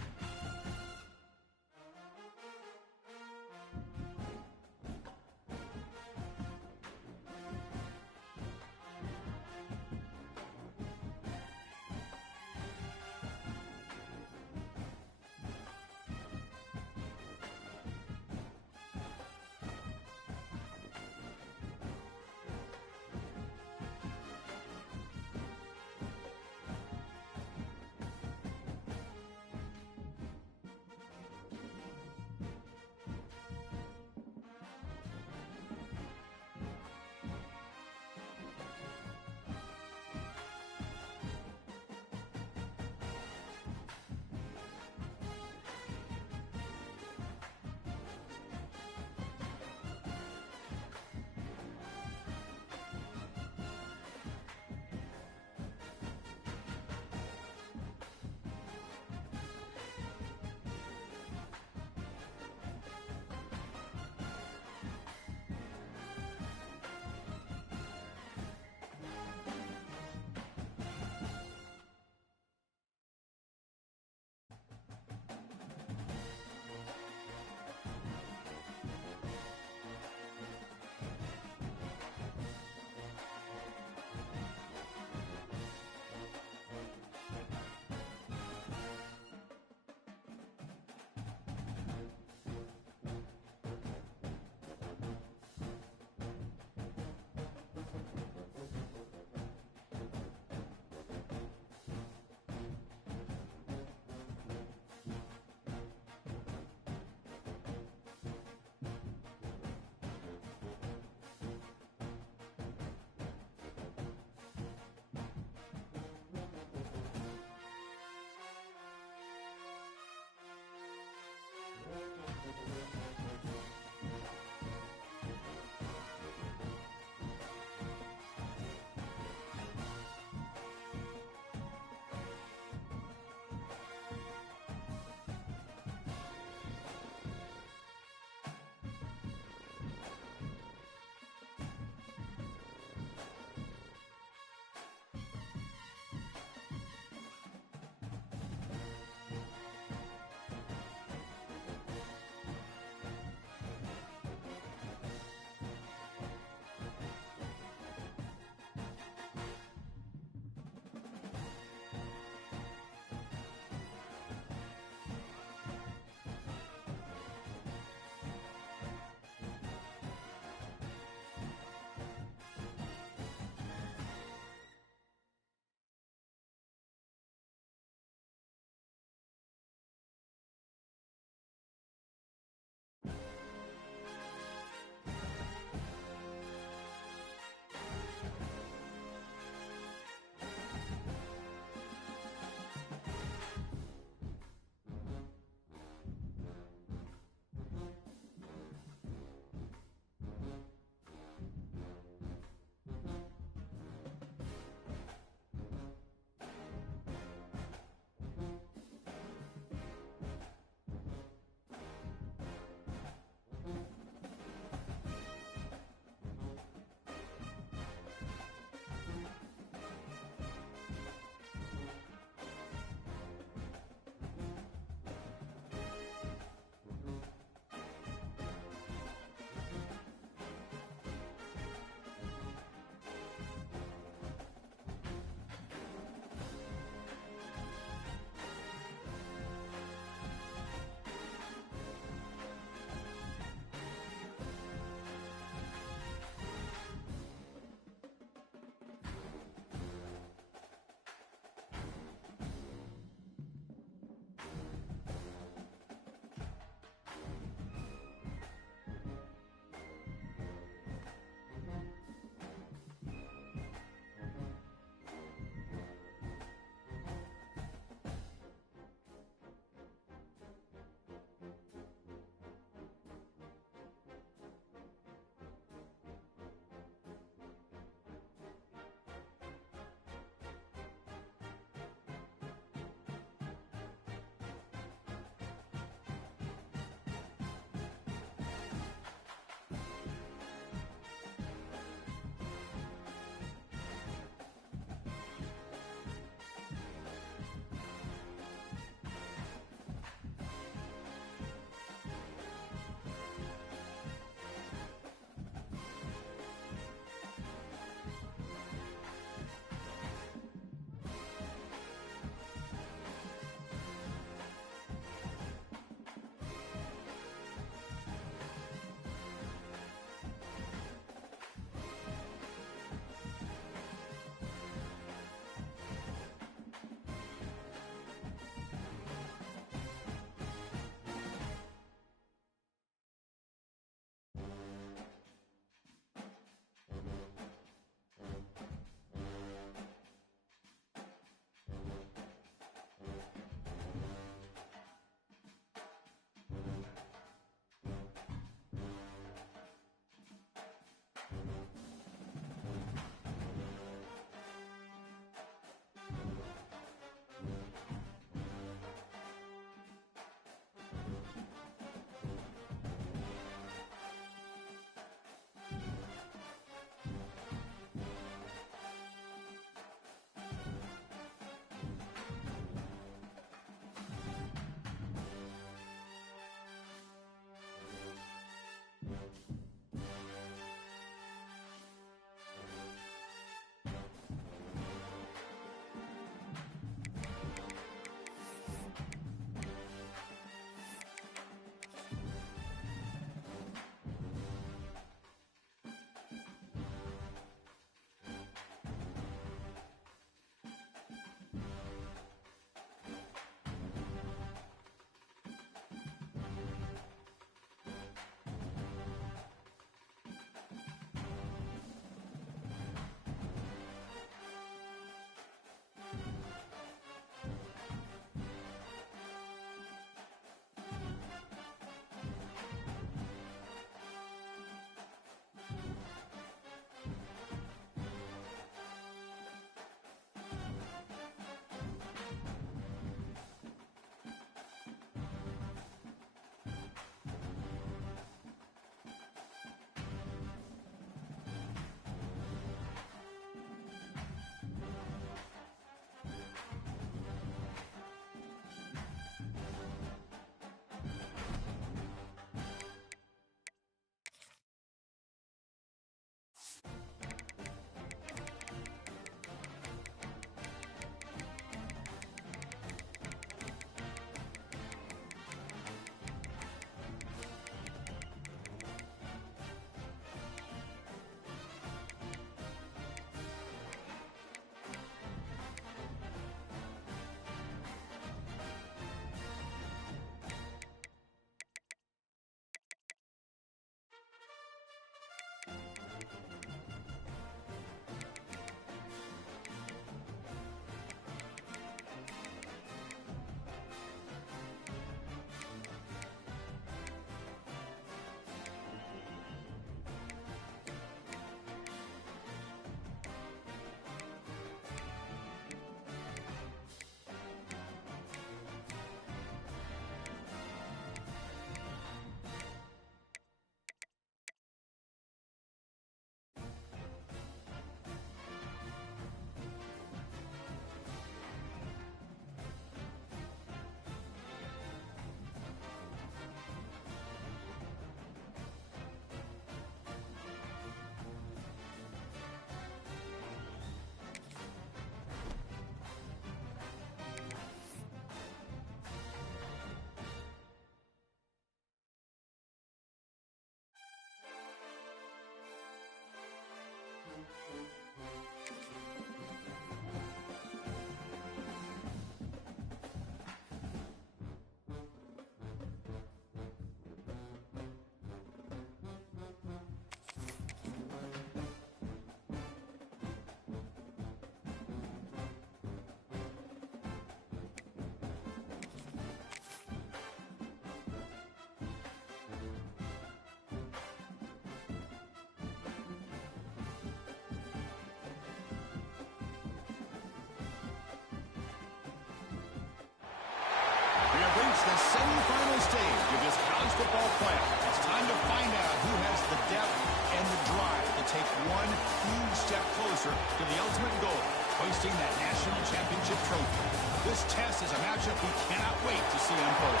football playoff. It's time to find out who has the depth and the drive to take one huge step closer to the ultimate goal, hoisting that national championship trophy. This test is a matchup we cannot wait to see unfold.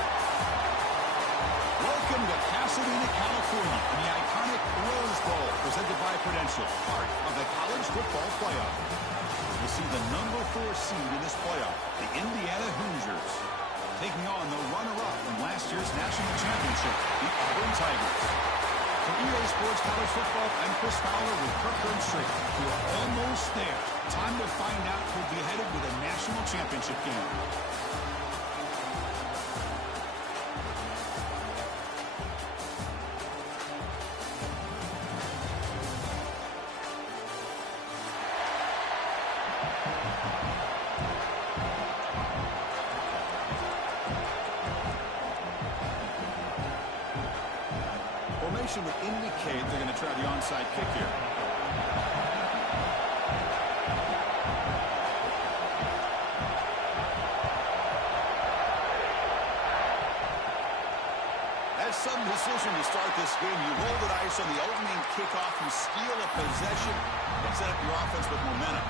Welcome to Pasadena, California, in the iconic Rose Bowl, presented by Prudential, part of the college football playoff. We see the number 4 seed in this playoff, the Indiana Hoosiers, taking on the runner-up from last year's national championship, the Auburn Tigers. For EA Sports College Football, I'm Chris Fowler with Kirk Herbstreit. We're almost there. Time to find out who'll be headed with a national championship game. Formation would indicate they're going to try the onside kick here. That's some decision to start this game. You roll the dice on the opening kickoff, you steal a possession, and set up your offense with momentum.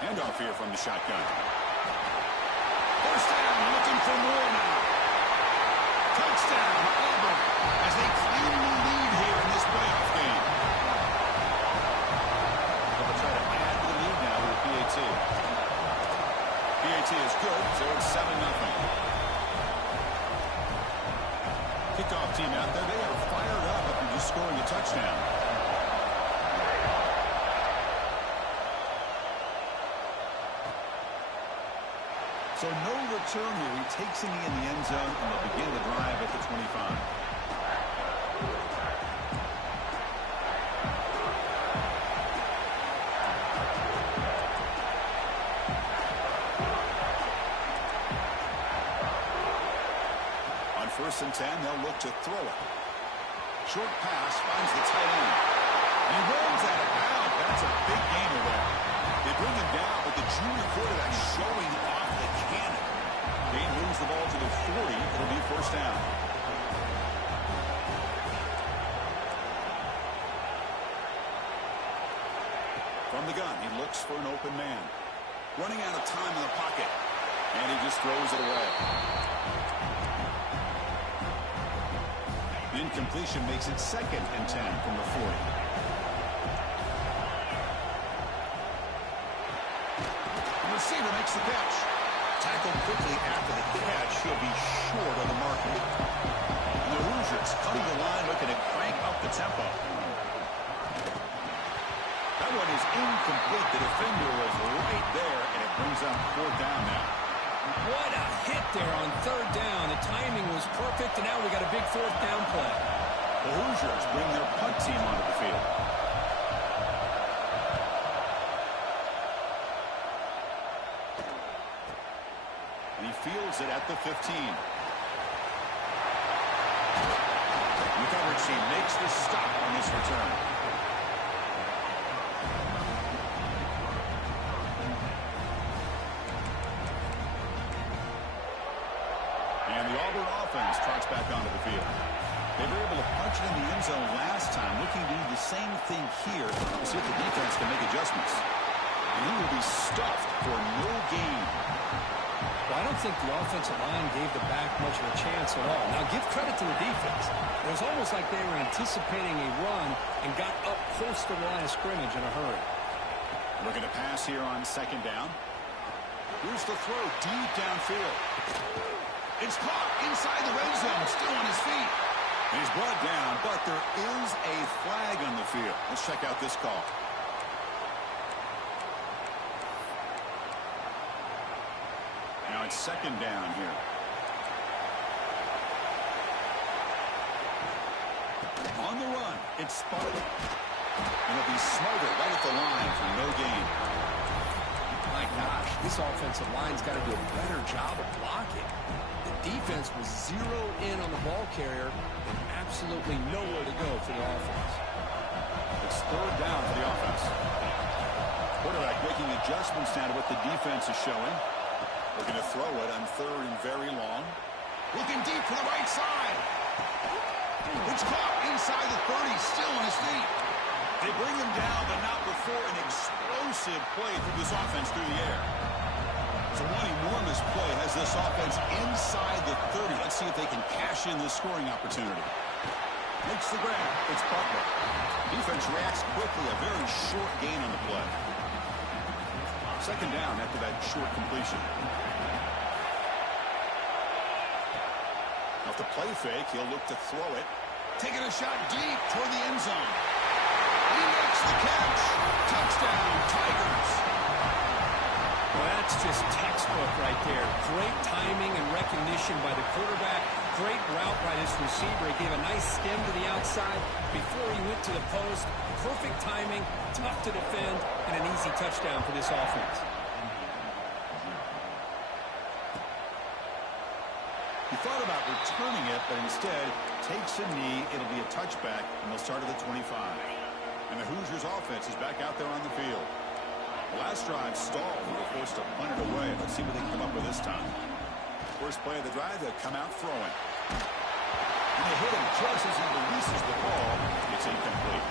Handoff here from the shotgun. First down, looking for more now. Touchdown, Auburn, as they claim the lead here in this playoff game. They'll try to add to the lead now with PAT. PAT is good, so it's 7-0. Kickoff team out there, they are fired up after just scoring a touchdown. So no return here. He takes it in the end zone, and they'll begin the drive at the 25. On 1st and 10, they'll look to throw it. Short pass finds the tight end. He rolls out of bounds. That's a big gainer there. They bring him down, but the junior quarterback showing off the cannon. They moves the ball to the 40. It'll be 1st down. From the gun, he looks for an open man. Running out of time in the pocket, and he just throws it away. The incompletion makes it 2nd and 10 from the 40. Receiver makes the catch. Tackled quickly after the catch. He'll be short on the mark. And the Hoosiers cutting the line, looking to crank up the tempo. That one is incomplete. The defender was right there, and it brings up 4th down now. What a hit there on 3rd down. The timing was perfect, and now we got a big 4th down play. The Hoosiers bring their punt team onto the field. And he fields it at the 15. The coverage team makes the stop on this return. And the Auburn offense trots back onto the field. They were able to punch it in the end zone last time, looking to do the same thing here to see if the defense can make adjustments. And he will be stuffed for no gain. Well, I don't think the offensive line gave the back much of a chance at all. Now, give credit to the defense. It was almost like they were anticipating a run and got up close to the line of scrimmage in a hurry. Looking to pass here on 2nd down. Here's the throw deep downfield. It's caught inside the red zone, still on his feet. He's brought down, but there is a flag on the field. Let's check out this call. Now it's 2nd down here. On the run, it's spotted. And it'll be Smarter right at the line for no gain. My gosh, this offensive line's got to do a better job of blocking. The defense was zeroed in on the ball carrier and absolutely nowhere to go for the offense. It's third down for the offense. Quarterback making adjustments now to what the defense is showing. Looking to throw it on third and very long. Looking deep to the right side. It's caught inside the 30, still on his feet. They bring him down, but not before an explosive play through this offense through the air. So one enormous play has this offense inside the 30. Let's see if they can cash in this scoring opportunity. Makes the grab. It's Butler. Defense reacts quickly. A very short gain on the play. Second down after that short completion. Off the play fake, he'll look to throw it. Taking a shot deep toward the end zone. He makes the catch. Touchdown, Tigers. Well, that's just textbook right there. Great timing and recognition by the quarterback. Great route by this receiver. He gave a nice stem to the outside before he went to the post. Perfect timing, tough to defend, and an easy touchdown for this offense. He thought about returning it, but instead takes a knee. It'll be a touchback, and they'll start at the 25. And the Hoosiers offense is back out there on the field. The last drive stalled. They were forced to punt it away. Let's see what they can come up with this time. First play of the drive, they'll come out throwing. And they hit him just as he releases the ball. It's incomplete.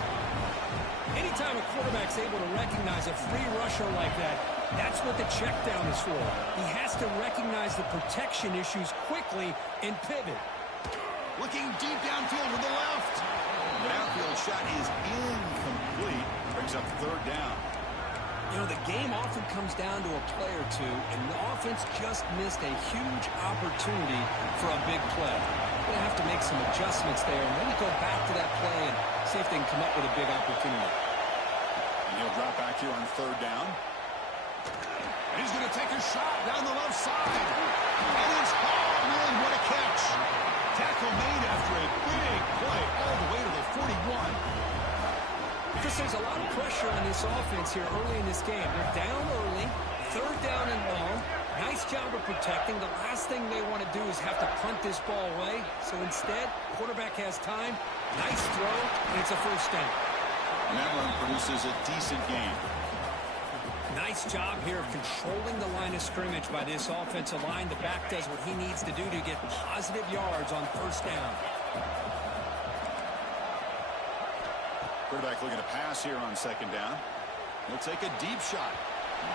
Anytime a quarterback's able to recognize a free rusher like that, that's what the check down is for. He has to recognize the protection issues quickly and pivot. Looking deep downfield with the left. The downfield shot is incomplete. Brings up third down. You know, the game often comes down to a play or two, and the offense just missed a huge opportunity for a big play. They're going to have to make some adjustments there and maybe go back to that play and see if they can come up with a big opportunity. And he'll drop back here on third down. And he's going to take a shot down the left side. And it's hauled in. What a catch. Tackle made after a big play all the way to the 41. Chris, there's a lot of pressure on this offense here early in this game. They're down early, third down and long. Nice job of protecting. The last thing they want to do is have to punt this ball away. So instead, quarterback has time. Nice throw, and it's a first down. And that run produces a decent gain. Nice job here of controlling the line of scrimmage by this offensive line. The back does what he needs to do to get positive yards on first down. Quarterback looking to pass here on second down. He'll take a deep shot.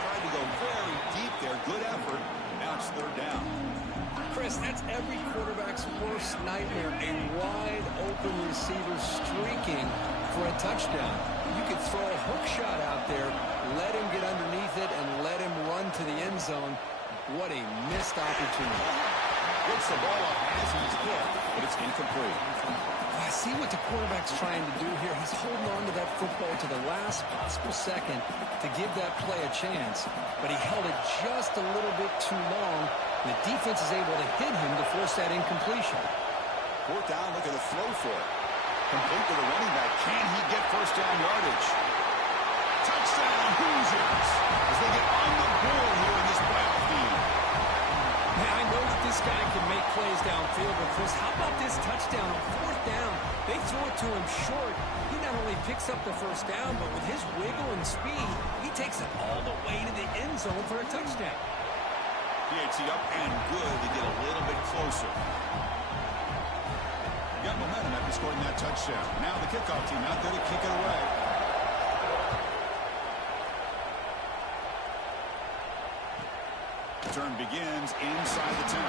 Tried to go very deep there. Good effort. Now it's third down. Chris, that's every quarterback's worst nightmare. A wide open receiver streaking for a touchdown. You could throw a hook shot out there, let him get underneath it, and let him run to the end zone. What a missed opportunity. Gets the ball up as he's hit, but it's incomplete. I see what the quarterback's trying to do here. He's holding on to that football to the last possible second to give that play a chance, but he held it just a little bit too long. The defense is able to hit him to force that incompletion. Fourth down, look at the throw for it. Complete to the running back. Can he get first down yardage? Touchdown, Hoosiers, as they get on the board here in this playoff game. Man, I know that this guy can make plays downfield, but Chris, how about this touchdown on fourth down? They throw it to him short. He not only picks up the first down, but with his wiggle and speed, he takes it all the way to the end zone for a touchdown. PAT up and good to get a little bit closer. Got momentum after scoring that touchdown. Now the kickoff team out there to kick it away. Turn begins inside the 10.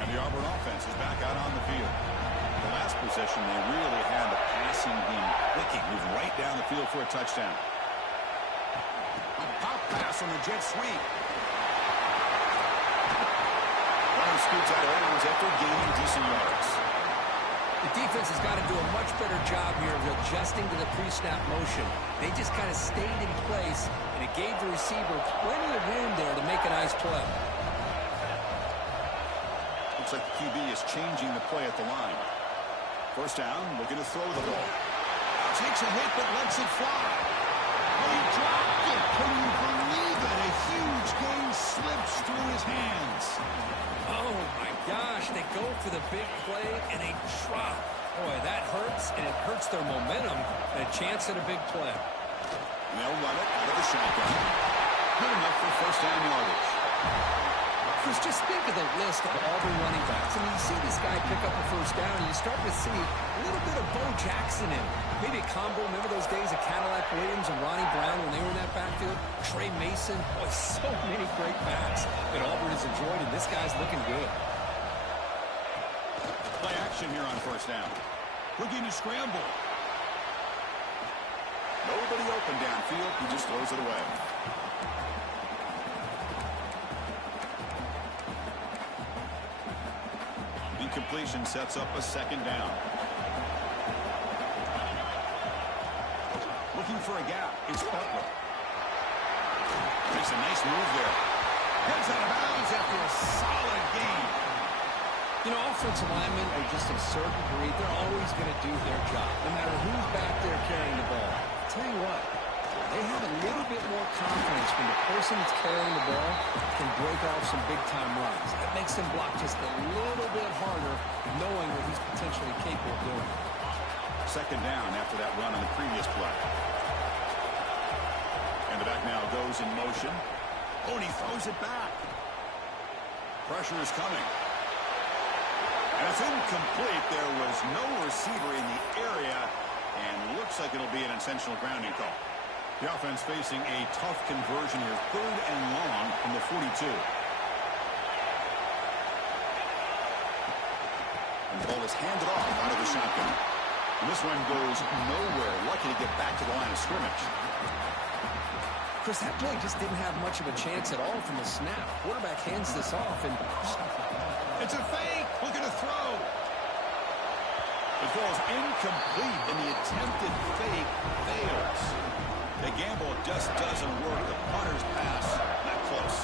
And the Auburn offense is back out on the field. The last possession, they really had the passing game clicking, moving right down the field for a touchdown. A pop pass on the jet sweep. Ryan scoots out of bounds after gaining decent yards. The defense has got to do a much better job here of adjusting to the pre-snap motion. They just kind of stayed in place, and it gave the receiver plenty of room there to make a nice play. Looks like the QB is changing the play at the line. First down, looking to throw the ball. Takes a hit, but lets it fly. Oh, he dropped it. Can you believe it? A huge huge gain slips through his hands. Oh, my gosh. They go for the big play, and they drop. Boy, that hurts, and it hurts their momentum and a chance at a big play. And they'll run it out of the shotgun. Good enough for first down yardage. Chris, just think of the list of Auburn running backs. I mean, you see this guy pick up a first down, and you start to see a little bit of Bo Jackson in him. Maybe a combo. Remember those days of Cadillac Williams and Ronnie Brown when they were in that backfield? Trey Mason. Boy, so many great backs that Auburn has enjoyed, and this guy's looking good. Play action here on first down. Looking to scramble. Nobody open downfield. He just throws it away. Incompletion sets up a second down. Looking for a gap. It's Butler. Makes a nice move there. Heads out of bounds after a solid gain. You know, offensive linemen are just a certain breed. They're always going to do their job, no matter who's back there carrying the ball. I'll tell you what, they have a little bit more confidence when the person that's carrying the ball can break off some big-time runs. That makes them block just a little bit harder, knowing what he's potentially capable of doing. Second down after that run on the previous play. And the back now goes in motion. Oh, and he throws it back. Pressure is coming. And it's incomplete. There was no receiver in the area, and looks like it'll be an intentional grounding call. The offense facing a tough conversion here, 3rd and long from the 42. And the ball is handed off out of the shotgun. And this one goes nowhere. Lucky to get back to the line of scrimmage. Chris, that play just didn't have much of a chance at all from the snap. Quarterback hands this off, and it's a fake. Looking to throw. It falls incomplete, and the attempted fake fails. The gamble just doesn't work. The punter's pass, not close.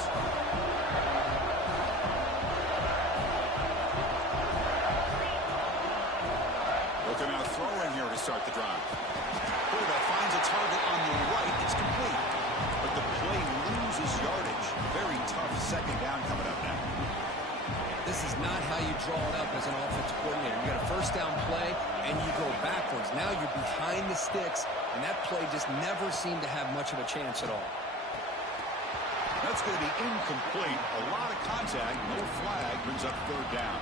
Looking out throwing here to start the drive. Quarterback finds a target on the right. It's complete. But the play loses yardage. Very tough second down coming up now. this is not how you draw it up as an offensive coordinator. You got a first down play, and you go backwards. Now you're behind the sticks, and that play just never seemed to have much of a chance at all. That's going to be incomplete. A lot of contact, no flag, brings up third down.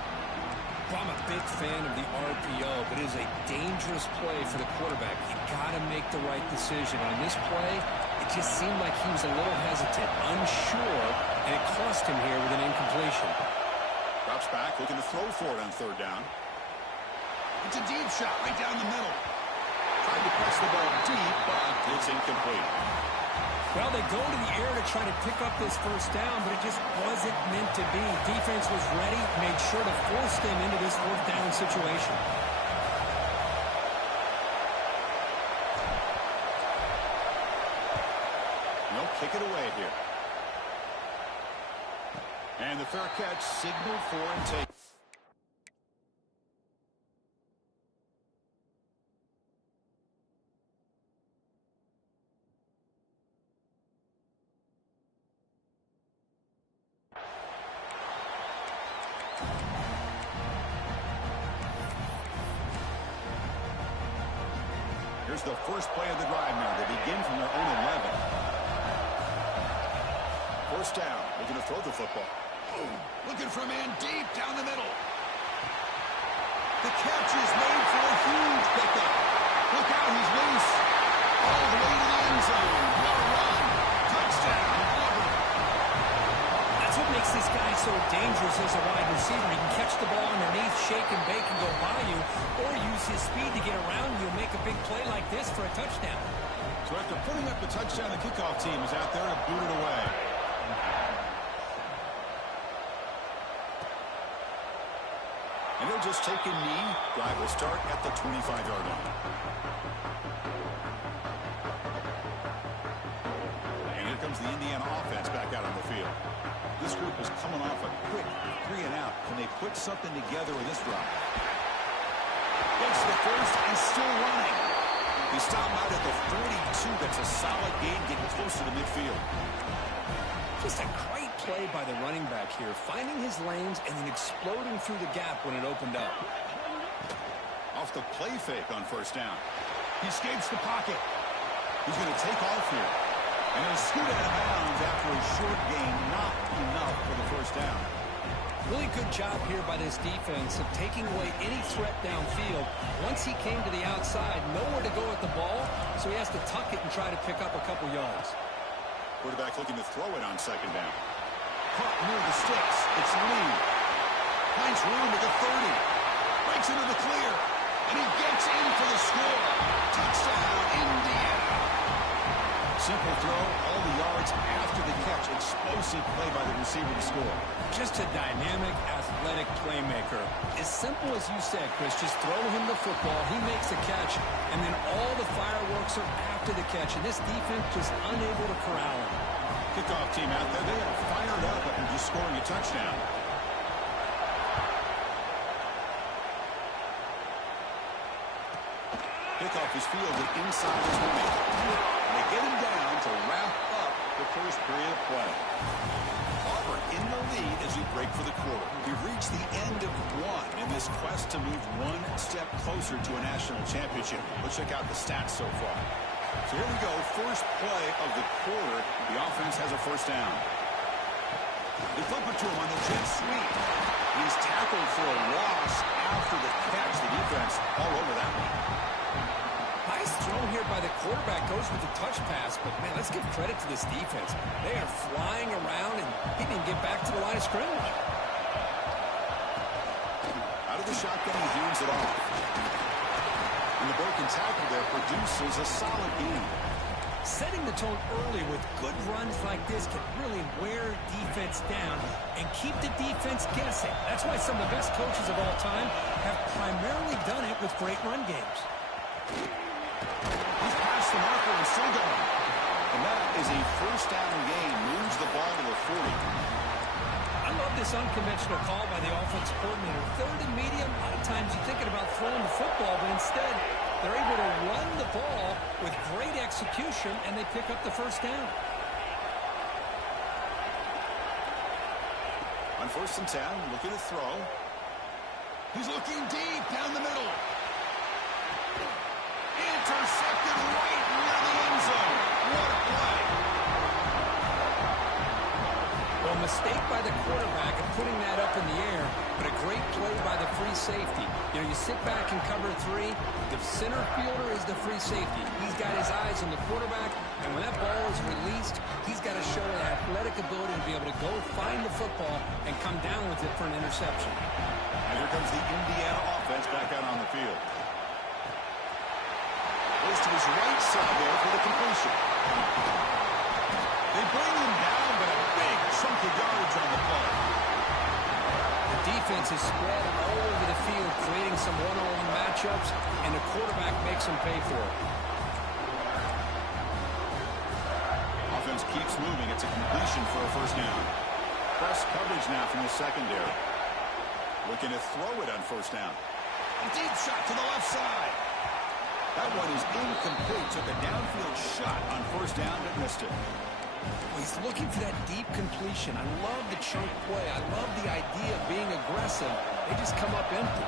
Well, I'm a big fan of the RPO, but it is a dangerous play for the quarterback. You got to make the right decision. On this play, it just seemed like he was a little hesitant, unsure, and it cost him here with an incompletion. Drops back, looking to throw for it on third down. It's a deep shot right down the middle. Trying to press the ball deep, but it's incomplete. Well, they go to the air to try to pick up this first down, but it just wasn't meant to be. Defense was ready, made sure to force them into this fourth down situation. No, kick it away here. And the fair catch signaled for and take. Here's the first play of the drive now. They begin from their own 11. First down, looking to throw the football. Looking for a man deep down the middle. The catch is made for a huge pickup. Look out, he's loose. All the way to the end zone. What a run. Touchdown, Auburn. That's what makes this guy so dangerous as a wide receiver. He can catch the ball underneath, shake and bake and go by you, or use his speed to get around you and make a big play like this for a touchdown. So after putting up the touchdown, the kickoff team is out there to boot it away. And he'll just take a knee. Drive will start at the 25-yard line. And here comes the Indiana offense back out on the field. This group is coming off a quick 3-and-out. Can they put something together with this drive? Gets the first and still running. He stopped out at the 42. That's a solid gain, getting close to the midfield. Just a great play by the running back here, finding his lanes and then exploding through the gap when it opened up. Off the play fake on first down. He escapes the pocket. He's going to take off here. And he'll scoot out of bounds after a short gain. Not enough for the first down. Really good job here by this defense of taking away any threat downfield. Once he came to the outside, nowhere to go with the ball, so he has to tuck it and try to pick up a couple yards. Quarterback looking to throw it on second down. Caught near the sticks. It's Lee. Finds room at the 30. Breaks into the clear. And he gets in for the score. Touchdown, Indiana. Simple throw, all the yards after the catch. Explosive play by the receiver to score. Just a dynamic, athletic playmaker. As simple as you said, Chris, just throw him the football, he makes a catch, and then all the fireworks are after the catch, and this defense just unable to corral him. Kickoff team out there, they are fired up after just scoring a touchdown. Kickoff is fielded inside the 20. And they get him down to wrap up the first period of play. Auburn in the lead as we break for the quarter. We've reached the end of one in this quest to move one step closer to a national championship. Let's check out the stats so far. So here we go. First play of the quarter. The offense has a first down. They flip it to him on the jet sweep. He's tackled for a loss after the catch. The defense all over that one. Nice throw here by the quarterback. Goes with the touch pass, but man, let's give credit to this defense. They are flying around, and he didn't get back to the line of scrimmage. Out of the shotgun, he hands it off. And the broken tackle there produces a solid gain. Setting the tone early with good runs like this can really wear defense down and keep the defense guessing. That's why some of the best coaches of all time have primarily done it with great run games. He's past the marker and still going. And that is a first down gain. Moves the ball to the 40. I love this unconventional call by the offensive coordinator. Third and medium, a lot of times you're thinking about throwing the football, but instead they're able to run the ball with great execution, and they pick up the first down. On first and 10, looking to throw. He's looking deep down the middle. Intercepted right near the end zone. What a play. Well, mistake by the quarterback of putting that up in the air, but a great play by the free safety. You know, you sit back and cover three. The center fielder is the free safety. He's got his eyes on the quarterback, and when that ball is released, he's got to show an athletic ability to be able to go find the football and come down with it for an interception. And here comes the Indiana offense back out on the field. Goes to his right side there for the completion. They bring him down, but a big chunk of yardage on the play. The defense is spread all over the field, creating some one-on-one matchups, and the quarterback makes them pay for it. Offense keeps moving. It's a completion for a first down. Press coverage now from the secondary. Looking to throw it on first down. A deep shot to the left side. That one is incomplete. Took a downfield shot on first down, but missed it. Well, he's looking for that deep completion. I love the chunk play. I love the idea of being aggressive. They just come up empty.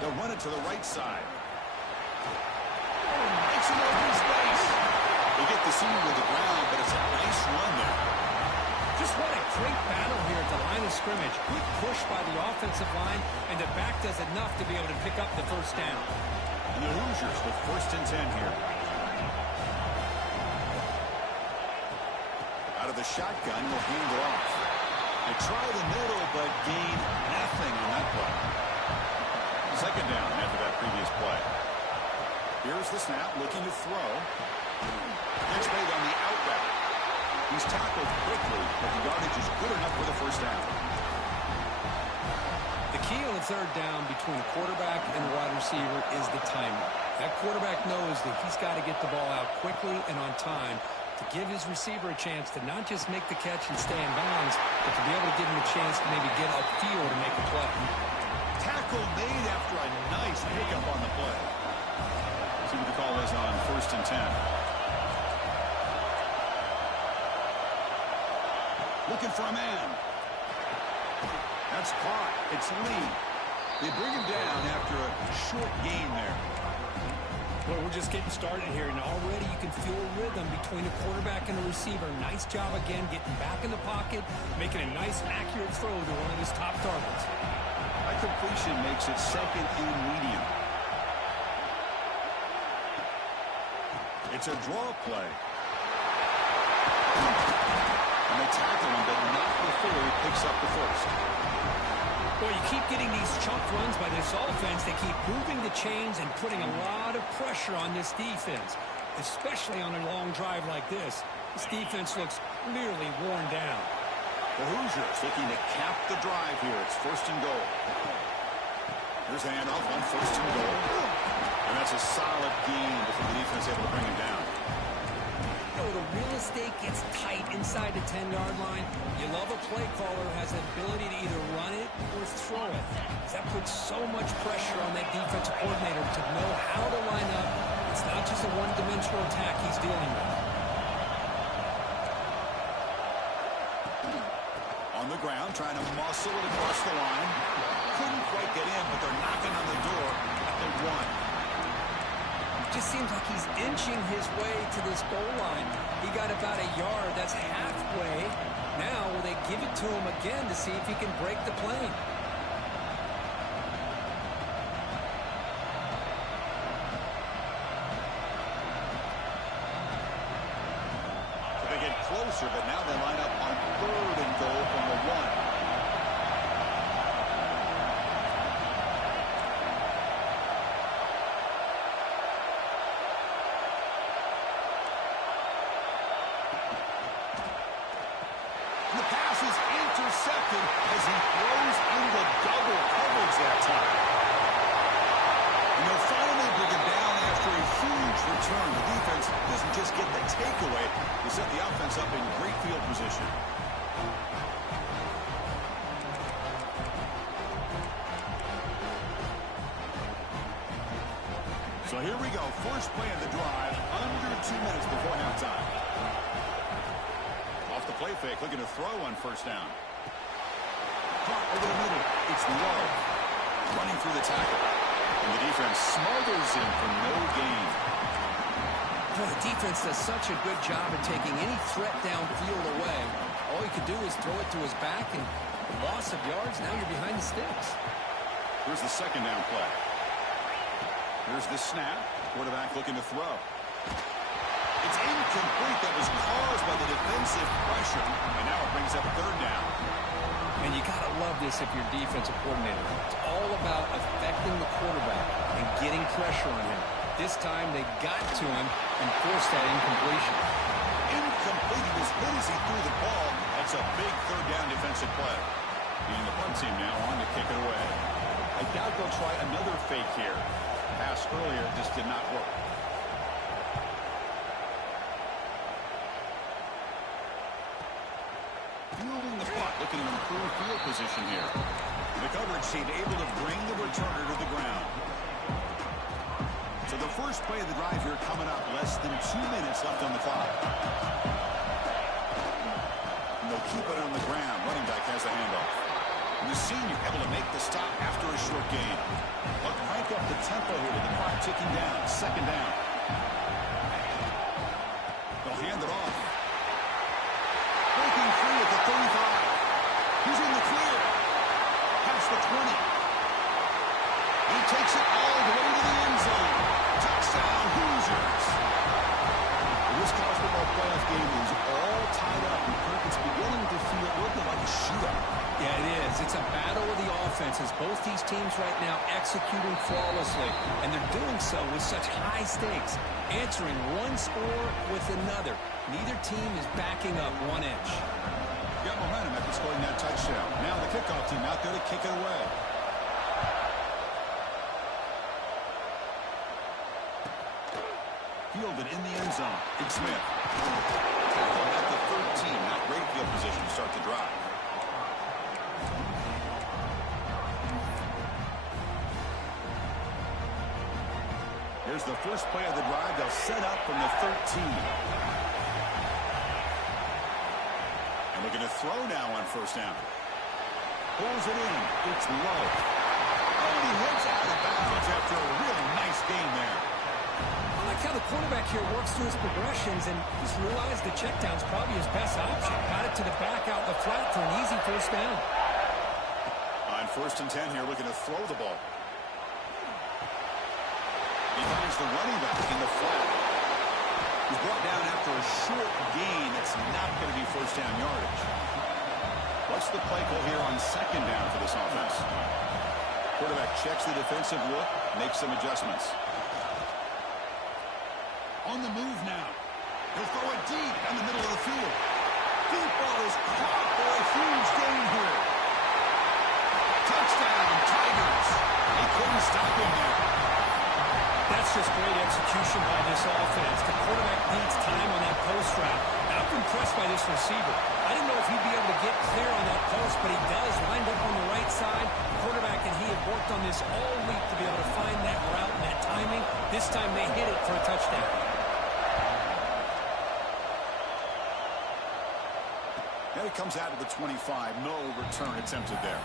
They'll run it to the right side. Makes an open space. They get the senior to the ground, but it's a nice run there. Just what a great battle here at the line of scrimmage. Good push by the offensive line, and the back does enough to be able to pick up the first down. And the Hoosiers with first and 10 here. Out of the shotgun, will hand it off. They try the middle, but gain nothing on that play. Second down after that previous play. Here's the snap, looking to throw. Pitch made on the out route. He's tackled quickly, but the yardage is good enough for the first down. The key on the third down between the quarterback and the wide receiver is the timing. That quarterback knows that he's got to get the ball out quickly and on time to give his receiver a chance to not just make the catch and stay in bounds, but to be able to give him a chance to maybe get upfield and make a play. Tackle tackle made after a nice pickup on the play. See what the call is on 1st and 10. Looking for a man. That's caught. It's Lee. They bring him down after a short gain there. Well, we're just getting started here, and already you can feel a rhythm between the quarterback and the receiver. Nice job again getting back in the pocket, making a nice, accurate throw to one of his top targets. That completion makes it 2nd and medium. It's a draw play. And they tackle him, but not before he picks up the first. Well, you keep getting these chunk runs by this offense. They keep moving the chains and putting a lot of pressure on this defense, especially on a long drive like this. This defense looks clearly worn down. The Hoosiers looking to cap the drive here. It's 1st and goal. Here's the handoff on 1st and goal. And that's a solid gain before the defense is able to bring him down. The real estate gets tight inside the 10-yard line. You love a play caller who has the ability to either run it or throw it. That puts so much pressure on that defensive coordinator to know how to line up. It's not just a one-dimensional attack he's dealing with. On the ground, trying to muscle it across the line. Couldn't quite get in, but they're knocking on the door at the 1. Just seems like he's inching his way to this goal line. He got about a yard. That's halfway. Now will they give it to him again to see if he can break the plane? They get closer, but now they line up on 3rd and goal from the 1. Intercepted as he throws into double coverage that time. And they'll finally bring him down after a huge return. The defense doesn't just get the takeaway. They set the offense up in great field position. So here we go. First play of the drive, under 2 minutes before halftime. Off the play fake, looking to throw on 1st down. Caught over the middle. It's Love running through the tackle. And the defense smothers him for no gain. Boy, the defense does such a good job of taking any threat downfield away. All you can do is throw it to his back, and loss of yards, now you're behind the sticks. Here's the 2nd down play. Here's the snap. Quarterback looking to throw. It's incomplete. That was caused by the defensive pressure. And now it brings up 3rd down. And you got to love this if you're defensive coordinator. It's all about affecting the quarterback and getting pressure on him. This time they got to him and forced that incompletion. Incomplete. He was hit as he threw the ball. That's a big 3rd down defensive play. And the punt team now on to kick it away. I doubt they'll try another fake here. Pass earlier just did not work. Fielding the punt, looking to improve field position here. The coverage team able to bring the returner to the ground. So the first play of the drive here coming up, less than 2 minutes left on the clock. And they'll keep it on the ground. Running back has the handoff. And the senior able to make the stop after a short gain. They'll crank up the tempo here with the clock ticking down. 2nd down. They'll hand it off. Breaking free at the 35. He's in the clear. Past the 20. He takes it all the way to the end zone. Touchdown, Hoosiers. This college football playoff game is all tied up. It's beginning to feel a little bit like a shootout. Yeah, it is. It's a battle of the offenses. Both these teams right now executing flawlessly, and they're doing so with such high stakes, answering one score with another. Neither team is backing up 1 inch. Got momentum after scoring that touchdown. Now the kickoff team out there to kick it away. Fielded in the end zone. It's Smith. Tackle at the 13. Not great field position to start the drive. Here's the first play of the drive. They'll set up from the 13. And looking to throw now on first down. Pulls it in. It's low. And he heads out of bounds after a really nice game there. I like how the quarterback here works through his progressions and just realized the check down's probably his best option. Got it to the back out in the flat for an easy first down. On first and 10 here, looking to throw the ball. He finds the running back in the flat. He's brought down after a short gain. It's not going to be first down yardage. What's the play call here on second down for this offense? Quarterback checks the defensive look, makes some adjustments. On the move now. He'll throw it deep down the middle of the field. Deep ball is caught for a huge gain here. Touchdown, Tigers. They couldn't stop him there. That's just great execution by this offense. The quarterback needs time on that post route. I'm impressed by this receiver. I didn't know if he'd be able to get clear on that post, but he does. Lined up on the right side. The quarterback and he have worked on this all week to be able to find that route and that timing. This time they hit it for a touchdown. Now he comes out of the 25. No return attempted there.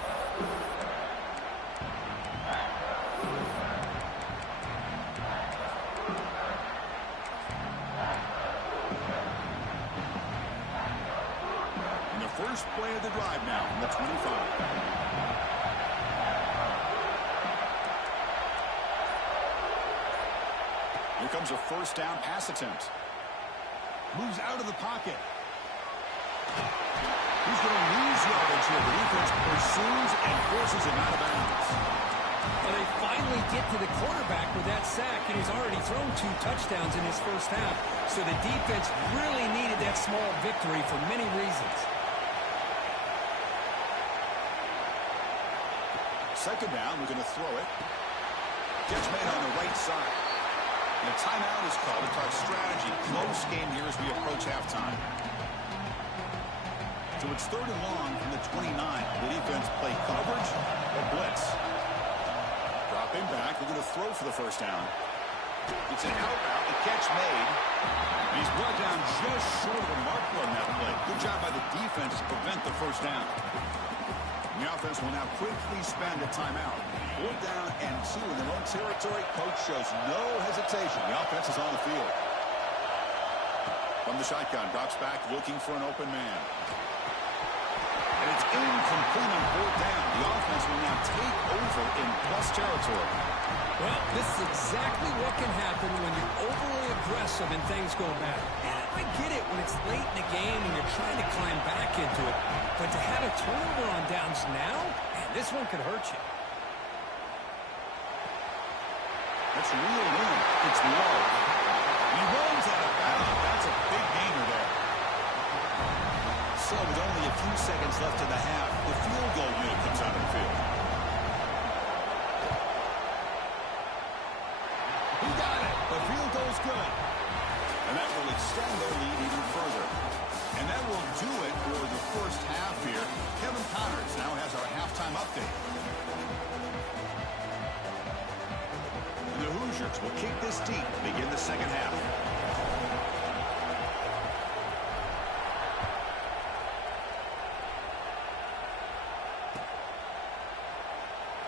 And the first play of the drive now from the 25. Here comes a first down pass attempt. Moves out of the pocket. He's going to lose yardage here. The defense pursues and forces him out of bounds. Well, they finally get to the quarterback with that sack, and he's already thrown 2 touchdowns in his first half. So the defense really needed that small victory for many reasons. Second down, we're going to throw it. Catch made on the right side. And a timeout is called to talk strategy. Close game here as we approach halftime. So it's third and long from the 29. The defense play coverage or blitz. Dropping back. They're going to throw for the first down. It's an out route. The catch made. He's brought down just short of the marker on that play. Good job by the defense to prevent the first down. And the offense will now quickly spend a timeout. 4th down and 2 in their own territory. Coach shows no hesitation. The offense is on the field. From the shotgun, drops back looking for an open man. And it's incomplete on 4th down. The offense will now take over in plus territory. Well, this is exactly what can happen when you're overly aggressive and things go bad. And I get it when it's late in the game and you're trying to climb back into it. But to have a turnover on downs now, man, this one could hurt you. That's real in. It's low. He runs out of bounds. That's a big gainer there. So with only a few seconds left in the half, the field goal unit comes out of the field. He got it. The field goal's good. And that will extend their lead even further. And that will do it for the first half here. Kevin Connors now has our halftime update. And the Hoosiers will kick this deep to begin the second half.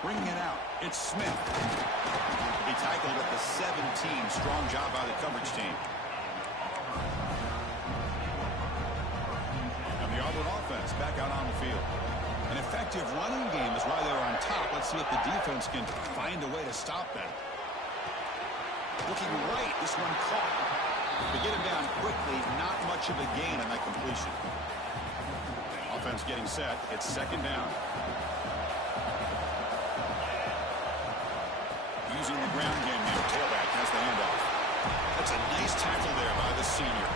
Bringing it out, it's Smith. He tackled at the 17. Strong job by the coverage team. And the Auburn offense back out on the field. An effective running game is why they're on top. Let's see if the defense can find a way to stop that. Looking right, this one caught. To get him down quickly, not much of a gain on that completion. Offense getting set. It's second down. Using the ground game now. Tailback has the handoff. That's a nice tackle there by the senior.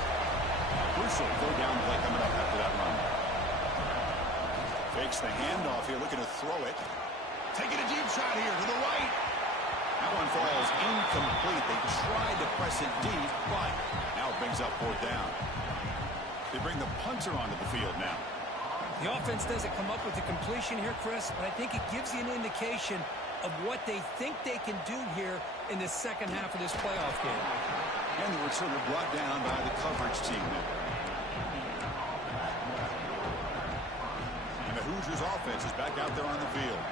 Crucial third down play coming up after that run. Fakes the handoff here, looking to throw it. Taking a deep shot here to the right. That one falls incomplete. They tried to press it deep, but now it brings up 4th down. They bring the punter onto the field now. The offense doesn't come up with the completion here, Chris, but I think it gives you an indication of what they think they can do here in the second half of this playoff game. And the returner brought down by the coverage team there. And the Hoosiers offense is back out there on the field.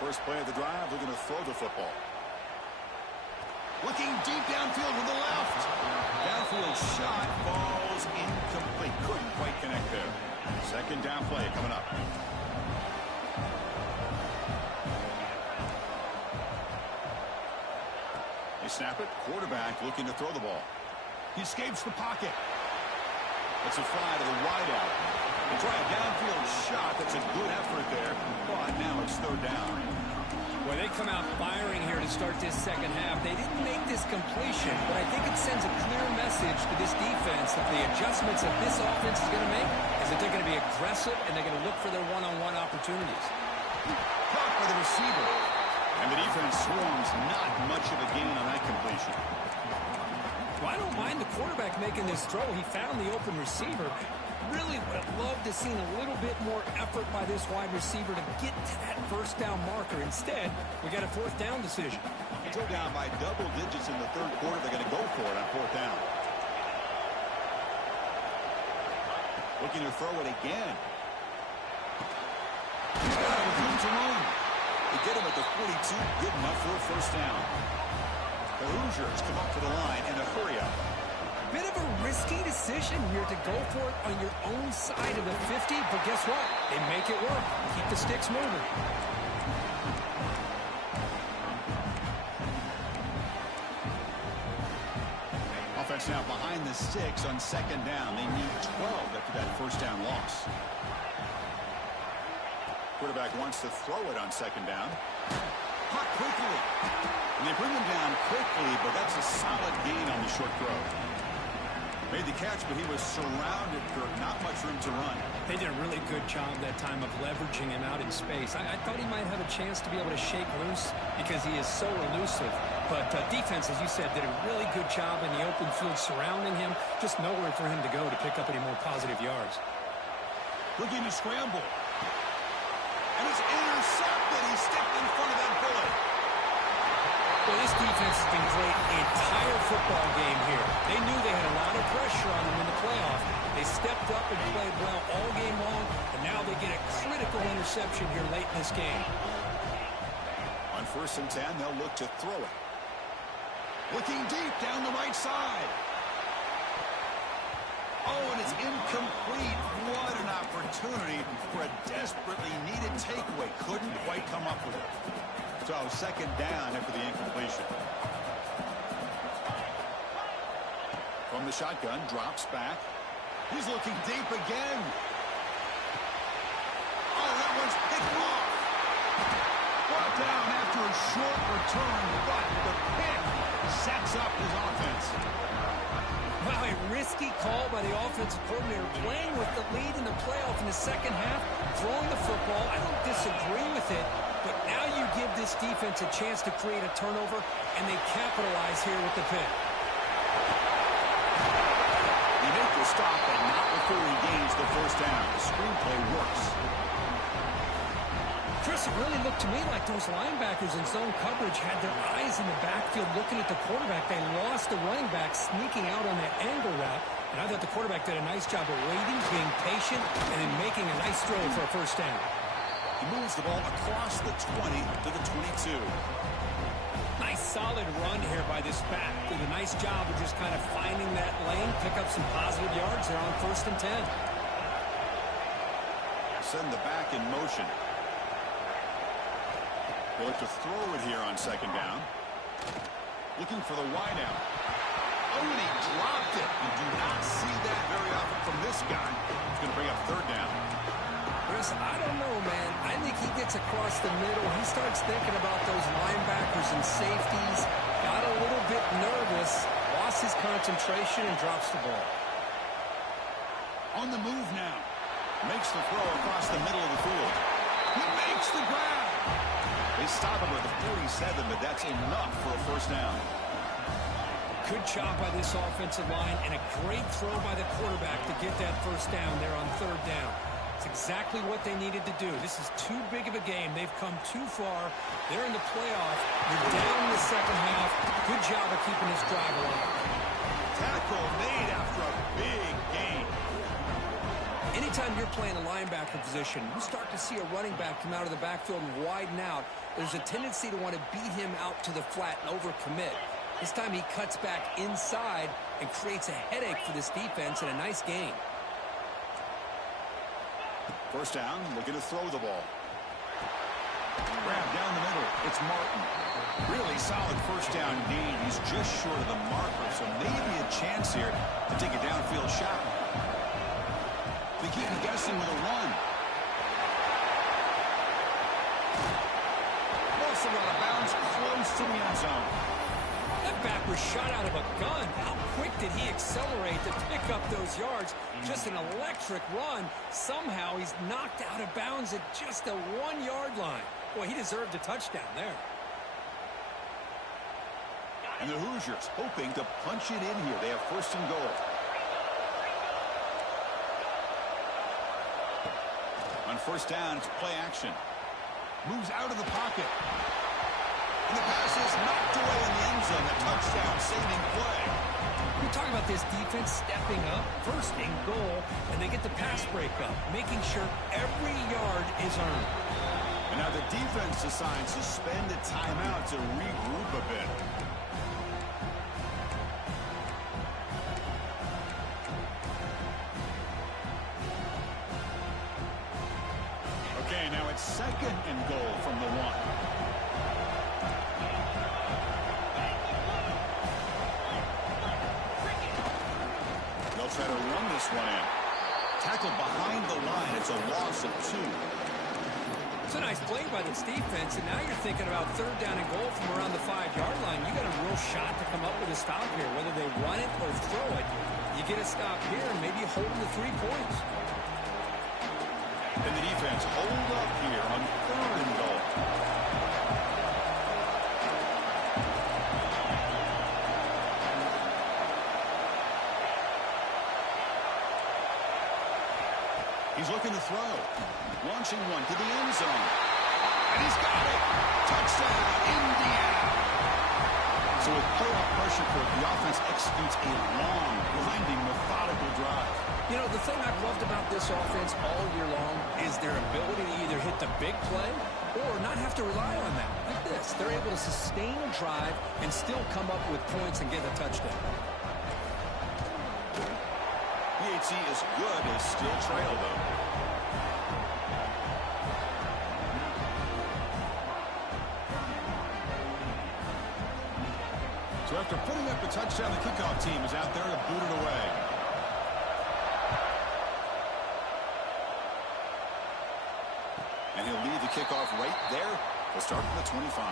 First play of the drive, looking to throw the football. Looking deep downfield with the left. Downfield shot falls incomplete. Couldn't quite connect there. Second down play coming up. They snap it. Quarterback looking to throw the ball. He escapes the pocket. That's a fly to the wideout. They try a downfield shot. That's a good effort there. But now it's third down. Well, they come out firing here to start this second half. They didn't make this completion, but I think it sends a clear message to this defense that the adjustments that this offense is going to make is that they're going to be aggressive and they're going to look for their one-on-one opportunities. Caught by the receiver. And the defense swarms. Not much of a gain on that completion. Well, I don't mind the quarterback making this throw. He found the open receiver. Really would have loved to see a little bit more effort by this wide receiver to get to that first down marker. Instead, we got a fourth down decision. Still down by double digits in the third quarter. They're going to go for it on fourth down. Looking to throw it again. He's got it with room to run. They get him at the 42. Good enough for a first down. The Hoosiers come up to the line in a hurry up. Bit of a risky decision here to go for it on your own side of the 50, but guess what? They make it work. Keep the sticks moving. Offense now behind the sticks on second down. They need 12 after that first down loss. Quarterback wants to throw it on second down. Hot quickly. And they bring him down quickly, but that's a solid gain on the short throw. Made the catch, but he was surrounded for not much room to run. They did a really good job that time of leveraging him out in space. I thought he might have a chance to be able to shake loose because he is so elusive. But defense, as you said, did a really good job in the open field surrounding him. Just nowhere for him to go to pick up any more positive yards. Looking to scramble. And it's intercepted. He stepped in front of that bullet. Well, this defense has been great the entire football game here. They knew they had a lot of pressure on them in the playoff. They stepped up and played well all game long, and now they get a critical interception here late in this game. On 1st and 10, they'll look to throw it. Looking deep down the right side. Oh, and it's incomplete. What an opportunity for a desperately needed takeaway. Couldn't quite come up with it. So second down after the incompletion. From the shotgun, drops back. He's looking deep again. Oh, that one's picked off. Brought down after a short return, but the pick sets up his offense. Wow, a risky call by the offensive coordinator, playing with the lead in the playoff in the second half, throwing the football. I don't disagree with it, but now you give this defense a chance to create a turnover, and they capitalize here with the pick. He made the stop, but not before he gains the first down. The screenplay works. Chris, it really looked to me like those linebackers in zone coverage had their eyes in the backfield looking at the quarterback. They lost the running back sneaking out on that angle route. And I thought the quarterback did a nice job of waiting, being patient, and then making a nice throw for a first down. He moves the ball across the 20 to the 22. Nice solid run here by this back. Did a nice job of just kind of finding that lane, pick up some positive yards there on 1st and 10. Send the back in motion. They look to throw it here on second down. Looking for the wideout. Oh, and he dropped it. You do not see that very often from this guy. He's going to bring up third down. Chris, I don't know, man. I think he gets across the middle. He starts thinking about those linebackers and safeties. Got a little bit nervous. Lost his concentration and drops the ball. On the move now. Makes the throw across the middle of the field. He makes the grab. They stop him at the 47, but that's enough for a first down. Good job by this offensive line and a great throw by the quarterback to get that first down there on third down. That's exactly what they needed to do. This is too big of a game. They've come too far. They're in the playoff. You're down in the second half. Good job of keeping this drive alive. Tackle made after a big gain. Anytime you're playing a linebacker position, you start to see a running back come out of the backfield and widen out. There's a tendency to want to beat him out to the flat and overcommit. This time he cuts back inside and creates a headache for this defense and a nice gain. First down, looking to throw the ball. Grab down the middle. It's Martin. Really solid first down gain. He's just short of the marker, so maybe a chance here to take a downfield shot. They keep him guessing with a run. Also out of bounds, close to the end zone. That back was shot out of a gun. How quick did he accelerate to pick up those yards? Just an electric run. Somehow he's knocked out of bounds at just the 1-yard line. Boy, he deserved a touchdown there. And the Hoosiers hoping to punch it in here. They have first and goal. On first down, it's play action. Moves out of the pocket. And the pass is knocked away in the end zone. A touchdown-saving play. We talk about this defense stepping up, first and goal, and they get the pass break up, making sure every yard is earned. And now the defense decides to spend a timeout to regroup a bit. Okay, now it's second and goal from the 1. They'll try to run this one in. Tackled behind the line. It's a loss of 2. It's a nice play by this defense, and now you're thinking about third down and goal from around the 5-yard line. You got a real shot to come up with a stop here, whether they run it or throw it. You get a stop here and maybe hold them to 3 points. And the defense hold up here on third and goal. He's looking to throw. Launching one to the end zone. And he's got it. Touchdown, Indiana. So with playoff pressure for it, the offense executes a long, grinding, methodical drive. You know, the thing I've loved about this offense all year long is their ability to either hit the big play or not have to rely on that. Like this. They're able to sustain a drive and still come up with points and get a touchdown. PAT is good. They still trail, though. So after putting up a touchdown, the kickoff team is out there to boot it away. And he'll leave the kickoff right there. They'll start from the 25.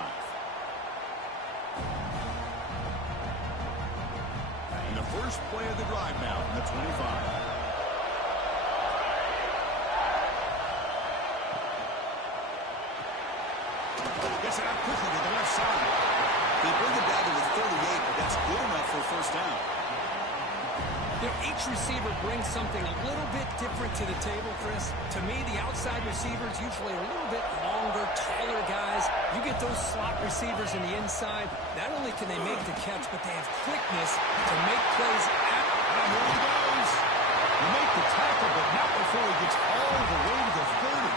And the first play of the drive now from the 25. Gets it out quickly to the left side. They bring it down to the 38, but that's good enough for a first down. You know, each receiver brings something a little bit different to the table, Chris. To me, the outside receivers usually are a little bit longer, taller guys. You get those slot receivers in the inside. Not only can they make the catch, but they have quickness to make plays at. And here he goes. He make the tackle, but not before he gets all the way to the 30.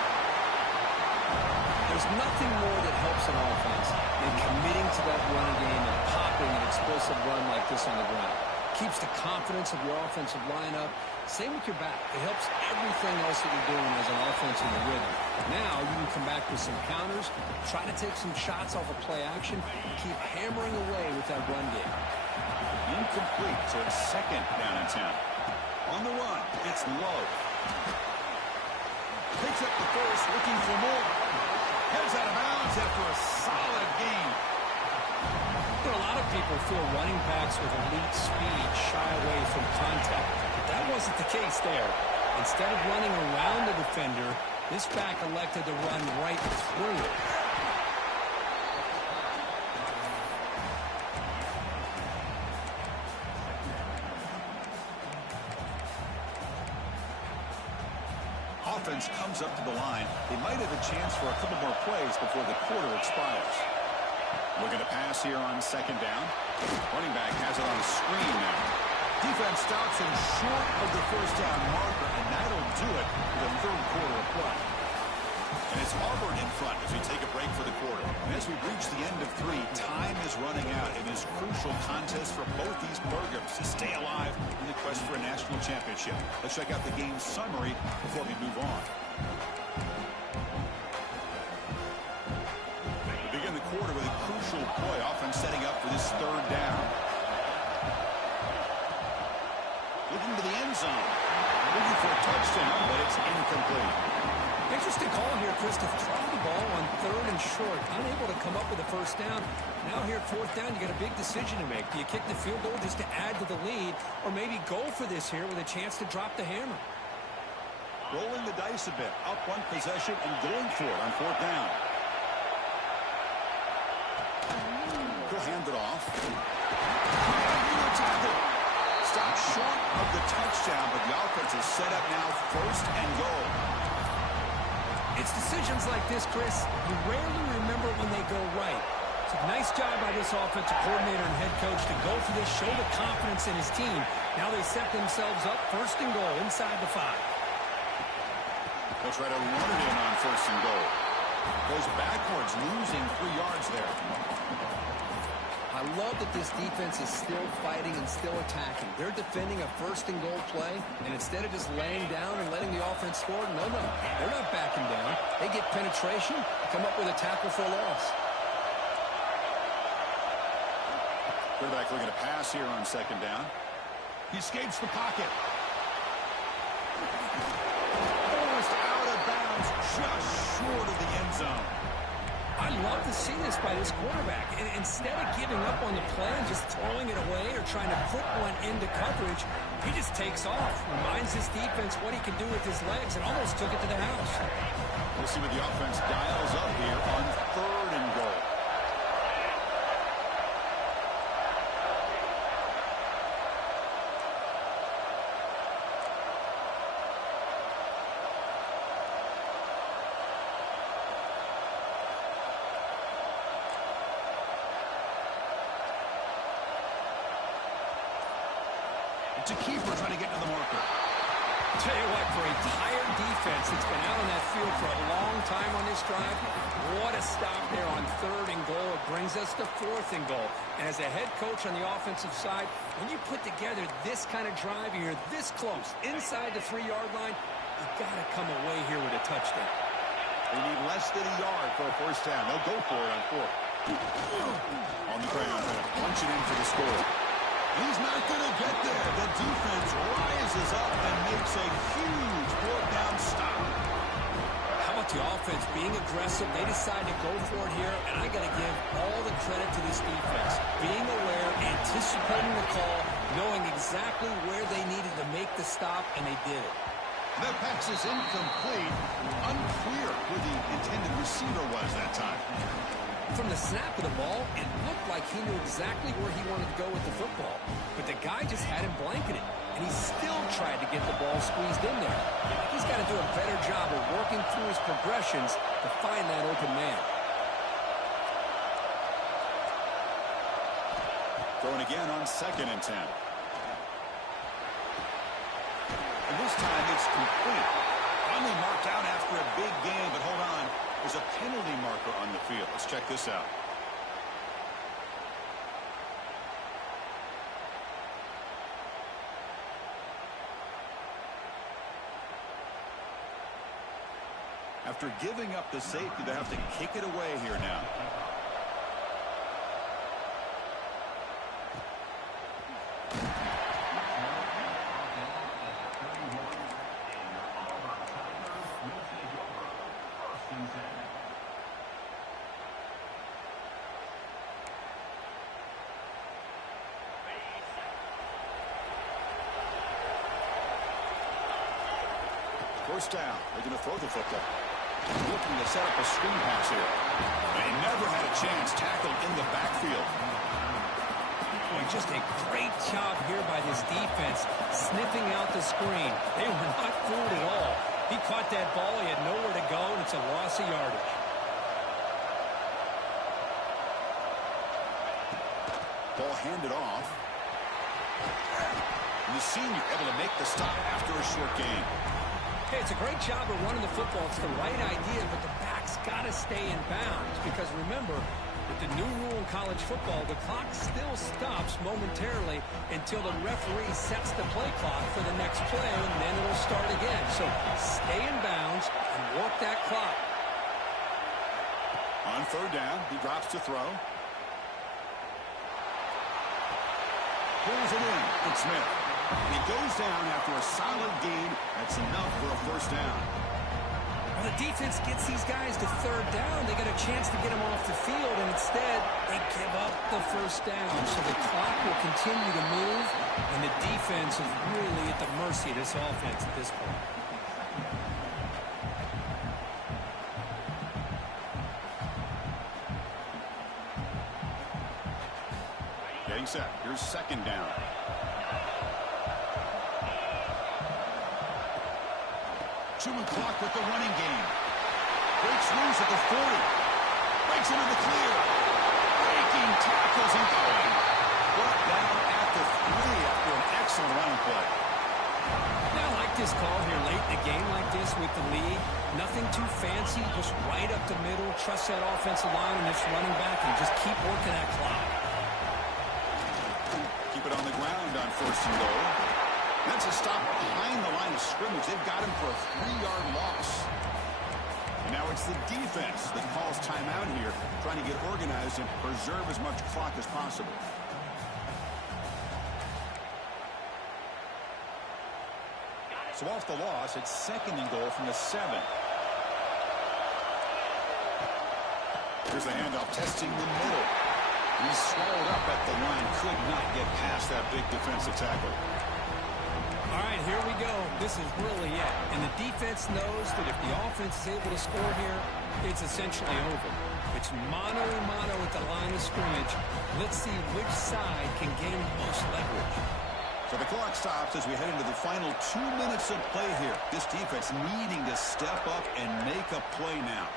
There's nothing more that helps an offense than committing to that running game and popping an explosive run like this on the ground. Keeps the confidence of your offensive lineup. Same with your back. It helps everything else that you're doing as an offense in the rhythm. Now you can come back with some counters, try to take some shots off of play action, and keep hammering away with that run game. Incomplete, so it's second down and 10. On the run, it's low. Picks up the first, looking for more. Heads out of bounds after a solid gain. You know, a lot of people feel running backs with elite speed shy away from contact. But that wasn't the case there. Instead of running around the defender, this back elected to run right through it. Offense heads up to the line. They might have a chance for a couple more plays before the quarter expires. Looking to pass here on second down. Running back has it on the screen now. Defense stops him short of the first down marker, and that'll do it for the third quarter of play. And it's Auburn in front as we take a break for the quarter. And as we reach the end of 3, time is running out in this crucial contest for both these programs to stay alive in the quest for a national championship. Let's check out the game summary before we move on. We begin the quarter with a crucial play, offense setting up for this third down. Looking to the end zone. Looking for a touchdown, but it's incomplete. Interesting call here, Chris, to throw the ball on third and short. Unable to come up with a first down. Now here at fourth down, you got a big decision to make. Do you kick the field goal just to add to the lead, or maybe go for this here with a chance to drop the hammer? Rolling the dice a bit. Up one possession and going for it on fourth down. He'll hand it off. Tackle. Stop short of the touchdown, but the offense is set up now first and goal. It's decisions like this, Chris, you rarely remember when they go right. It's a nice job by this offensive coordinator and head coach to go for this, show the confidence in his team. Now they set themselves up first and goal inside the 5. They'll try to run it in on first and goal. Goes backwards, losing 3 yards there. I love that this defense is still fighting and still attacking. They're defending a first and goal play, and instead of just laying down and letting the offense score, no. They're not backing down. They get penetration, come up with a tackle for a loss. Quarterback looking to pass here on second down. He escapes the pocket. Forced out of bounds, just short of the end zone. I love to see this by this quarterback. And instead of giving up on the play and just throwing it away or trying to put one into coverage, he just takes off. Reminds his defense what he can do with his legs and almost took it to the house. We'll see what the offense dials up here on third and goal. It's a keeper trying to get to the marker. Tell you what, for a tired defense that's been out on that field for a long time on this drive, what a stop there on third and goal. It brings us to fourth and goal. And as a head coach on the offensive side, when you put together this kind of drive, you're this close, inside the 3-yard line, you got to come away here with a touchdown. They need less than a yard for a first down. They'll go for it on fourth. On the ground, trying to punch it in for the score. He's not going to get there. The defense rises up and makes a huge fourth down stop. How about the offense being aggressive? They decide to go for it here, and I got to give all the credit to this defense. Being aware, anticipating the call, knowing exactly where they needed to make the stop, and they did it. The pass is incomplete. Unclear who the intended receiver was that time. From the snap of the ball, it looked like he knew exactly where he wanted to go with the football. But the guy just had him blanketed, and he still tried to get the ball squeezed in there. He's got to do a better job of working through his progressions to find that open man. Going again on second and 10. And this time it's complete. Finally marked out after a big game, but hold on. There's a penalty marker on the field. Let's check this out. After giving up the safety, they have to kick it away here now. First down. They're going to throw the football. Looking to set up a screen pass here. They never had a chance. Tackled in the backfield. Boy, just a great job here by this defense, sniffing out the screen. They were not fooled at all. He caught that ball. He had nowhere to go, and it's a loss of yardage. Ball handed off. And the senior able to make the stop after a short gain. Hey, it's a great job of running the football. It's the right idea, but the back's got to stay in bounds. Because remember, with the new rule in college football, the clock still stops momentarily until the referee sets the play clock for the next play, and then it'll start again. So stay in bounds and work that clock. On third down, he drops to throw. Pulls it in. It's Smith. He goes down after a solid gain. That's enough for a first down. Well, the defense gets these guys to third down. They get a chance to get them off the field, and instead they give up the first down. So the clock will continue to move, and the defense is really at the mercy of this offense at this point. Getting set. Here's second down. Chewing clock with the running game. Breaks loose at the 40. Breaks into the clear. Breaking tackles and going. Brought down at the 3 after an excellent running play. Now, I like this call here late in a game like this with the lead. Nothing too fancy, just right up the middle. Trust that offensive line and this running back and just keep working that clock. Keep it on the ground on first and goal. That's a stop behind the line of scrimmage. They've got him for a 3-yard loss. And now it's the defense that calls timeout here, trying to get organized and preserve as much clock as possible. So off the loss, it's second and goal from the 7. Here's the handoff, testing the middle. He's swallowed up at the line, could not get past that big defensive tackle. All right, here we go. This is really it. And the defense knows that if the offense is able to score here, it's essentially over. It's mano-a-mano at the line of scrimmage. Let's see which side can gain the most leverage. So the clock stops as we head into the final 2 minutes of play here. This defense needing to step up and make a play now.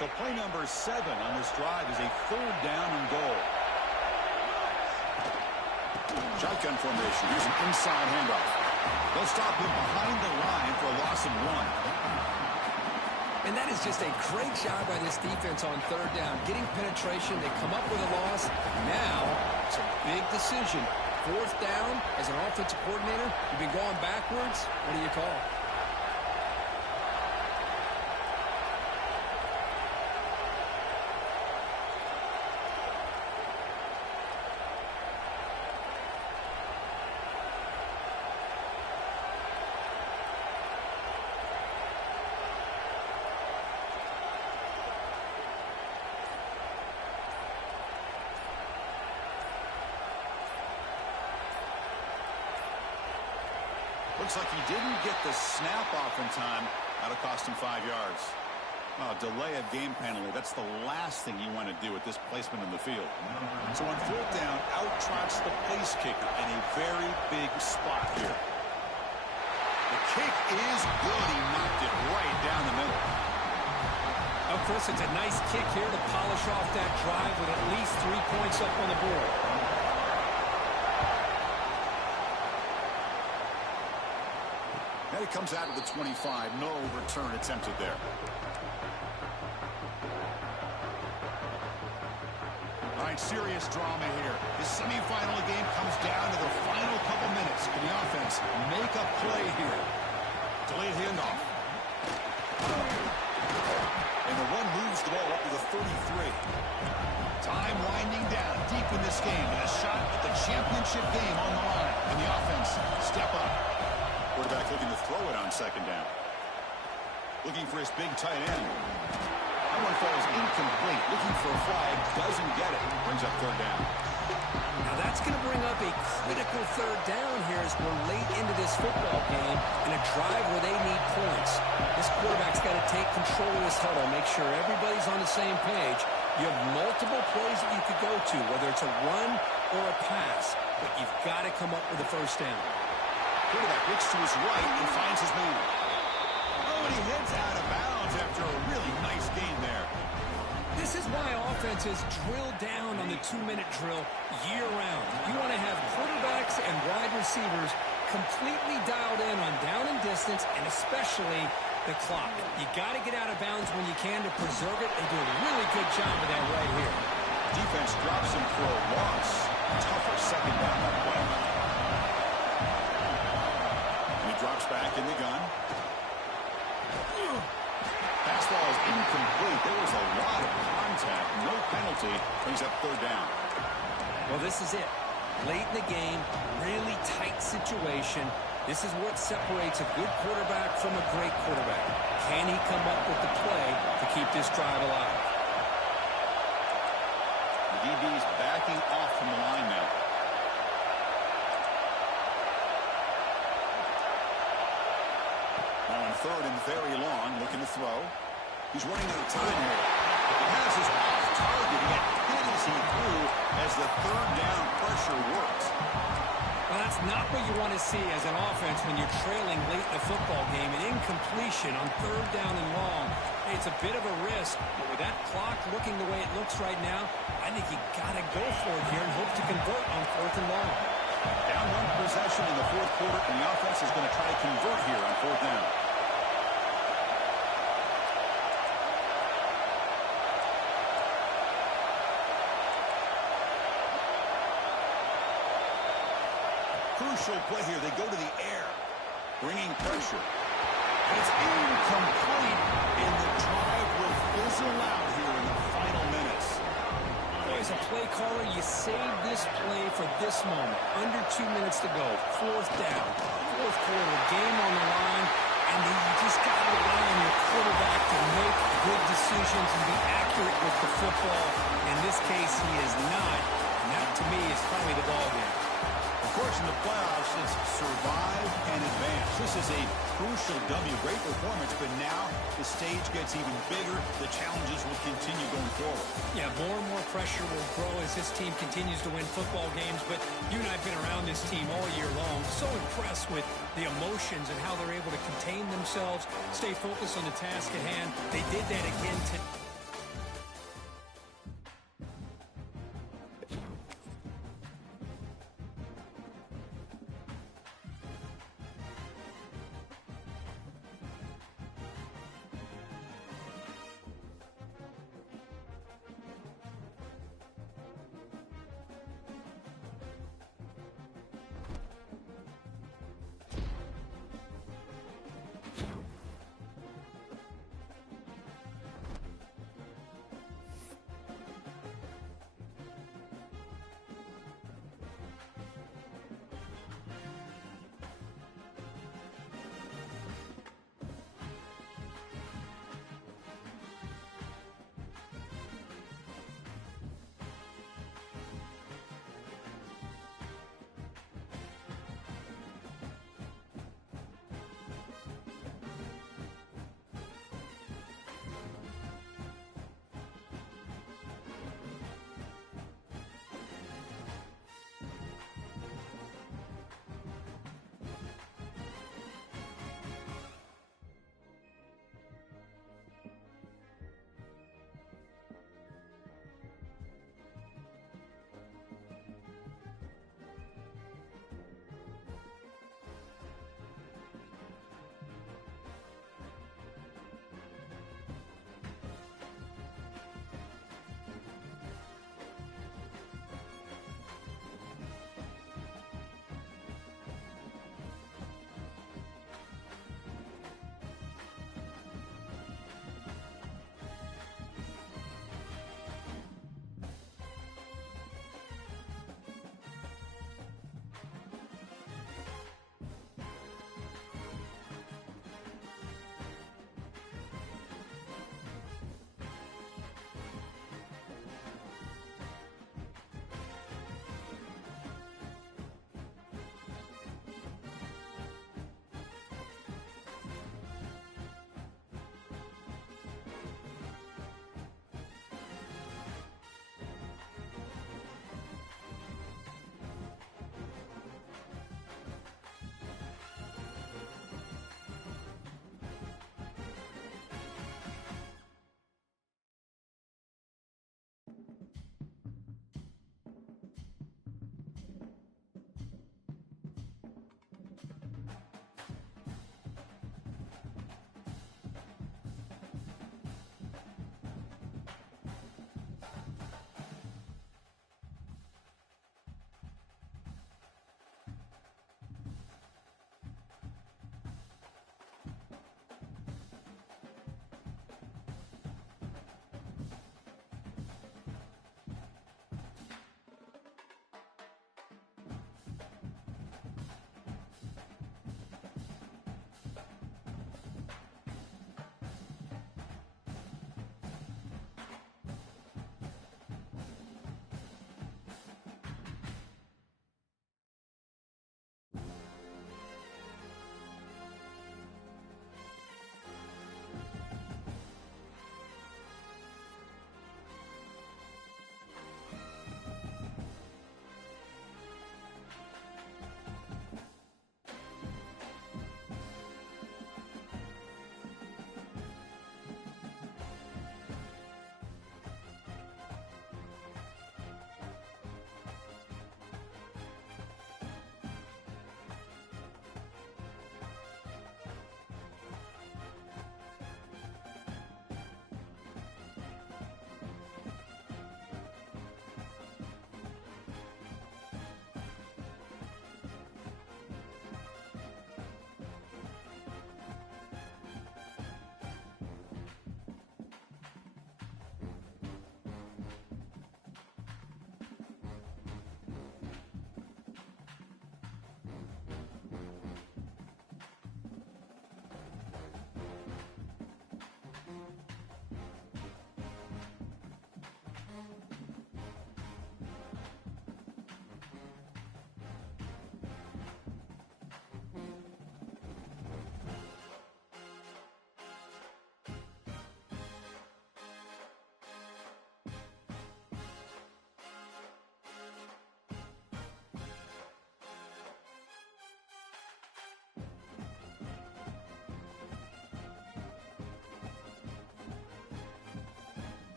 So play number 7 on this drive is a third down and goal. Shotgun formation. Here's an inside handoff. They'll stop him behind the line for a loss of 1. And that is just a great job by this defense on third down. Getting penetration, they come up with a loss. Now, it's a big decision. Fourth down, as an offensive coordinator, you've been going backwards. What do you call? Looks like he didn't get the snap off in time. That'll cost him 5 yards. Well, delay of game penalty. That's the last thing you want to do at this placement in the field. So on fourth down, out trots the place kicker in a very big spot here. The kick is good. He knocked it right down the middle. Of course, it's a nice kick here to polish off that drive with at least 3 points up on the board. And it comes out of the 25. No return attempted there. All right, serious drama here. The semifinal game comes down to the final couple minutes. Can the offense make a play here? Delayed handoff. And the run moves the ball up to the 33. Time winding down deep in this game. And a shot at the championship game on the line. And the offense step up. Quarterback looking to throw it on second down. Looking for his big tight end. That one falls incomplete. Looking for a flag. Doesn't get it. Brings up third down. Now that's going to bring up a critical third down here as we're late into this football game in a drive where they need points. This quarterback's got to take control of this huddle, make sure everybody's on the same page. You have multiple plays that you could go to, whether it's a run or a pass, but you've got to come up with a first down. Quarterback looks to his right and finds his man. Oh, and he heads out of bounds after a really nice gain there. This is why offenses drill down on the 2-minute drill year-round. You want to have quarterbacks and wide receivers completely dialed in on down and distance, and especially the clock. You got to get out of bounds when you can to preserve it, and do a really good job of that right here. Defense drops him for a loss. Tougher second down that way. He drops back in the gun. Fastball is incomplete. There was a lot of contact. No penalty. Brings up third down. Well, this is it. Late in the game, really tight situation. This is what separates a good quarterback from a great quarterback. Can he come up with the play to keep this drive alive? The DB's backing off from the line now. Now on third and very long, looking to throw. He's running out of time here. The pass is off target. He got hit as he threw as the third down pressure works. Well, that's not what you want to see as an offense when you're trailing late in the football game. An incompletion on third down and long. Hey, it's a bit of a risk, but with that clock looking the way it looks right now, I think you got to go for it here and hope to convert on fourth and long. Down one possession in the fourth quarter, and the offense is going to try to convert here on fourth down. Crucial play here. They go to the air, bringing pressure. And it's incomplete, and the drive will fizzle out here in the final minutes. As a play caller, you save this play for this moment. Under 2 minutes to go. Fourth down. Fourth quarter. Game on the line. And then you just got to rely on your quarterback to make good decisions and be accurate with the football. In this case, he is not. And that, to me, is probably the ball game. Of course, in the playoffs, it's survive and advance. This is a crucial W. Great performance, but now the stage gets even bigger. The challenges will continue going forward. Yeah, more and more pressure will grow as this team continues to win football games, but you and I have been around this team all year long. So impressed with the emotions and how they're able to contain themselves, stay focused on the task at hand. They did that again today.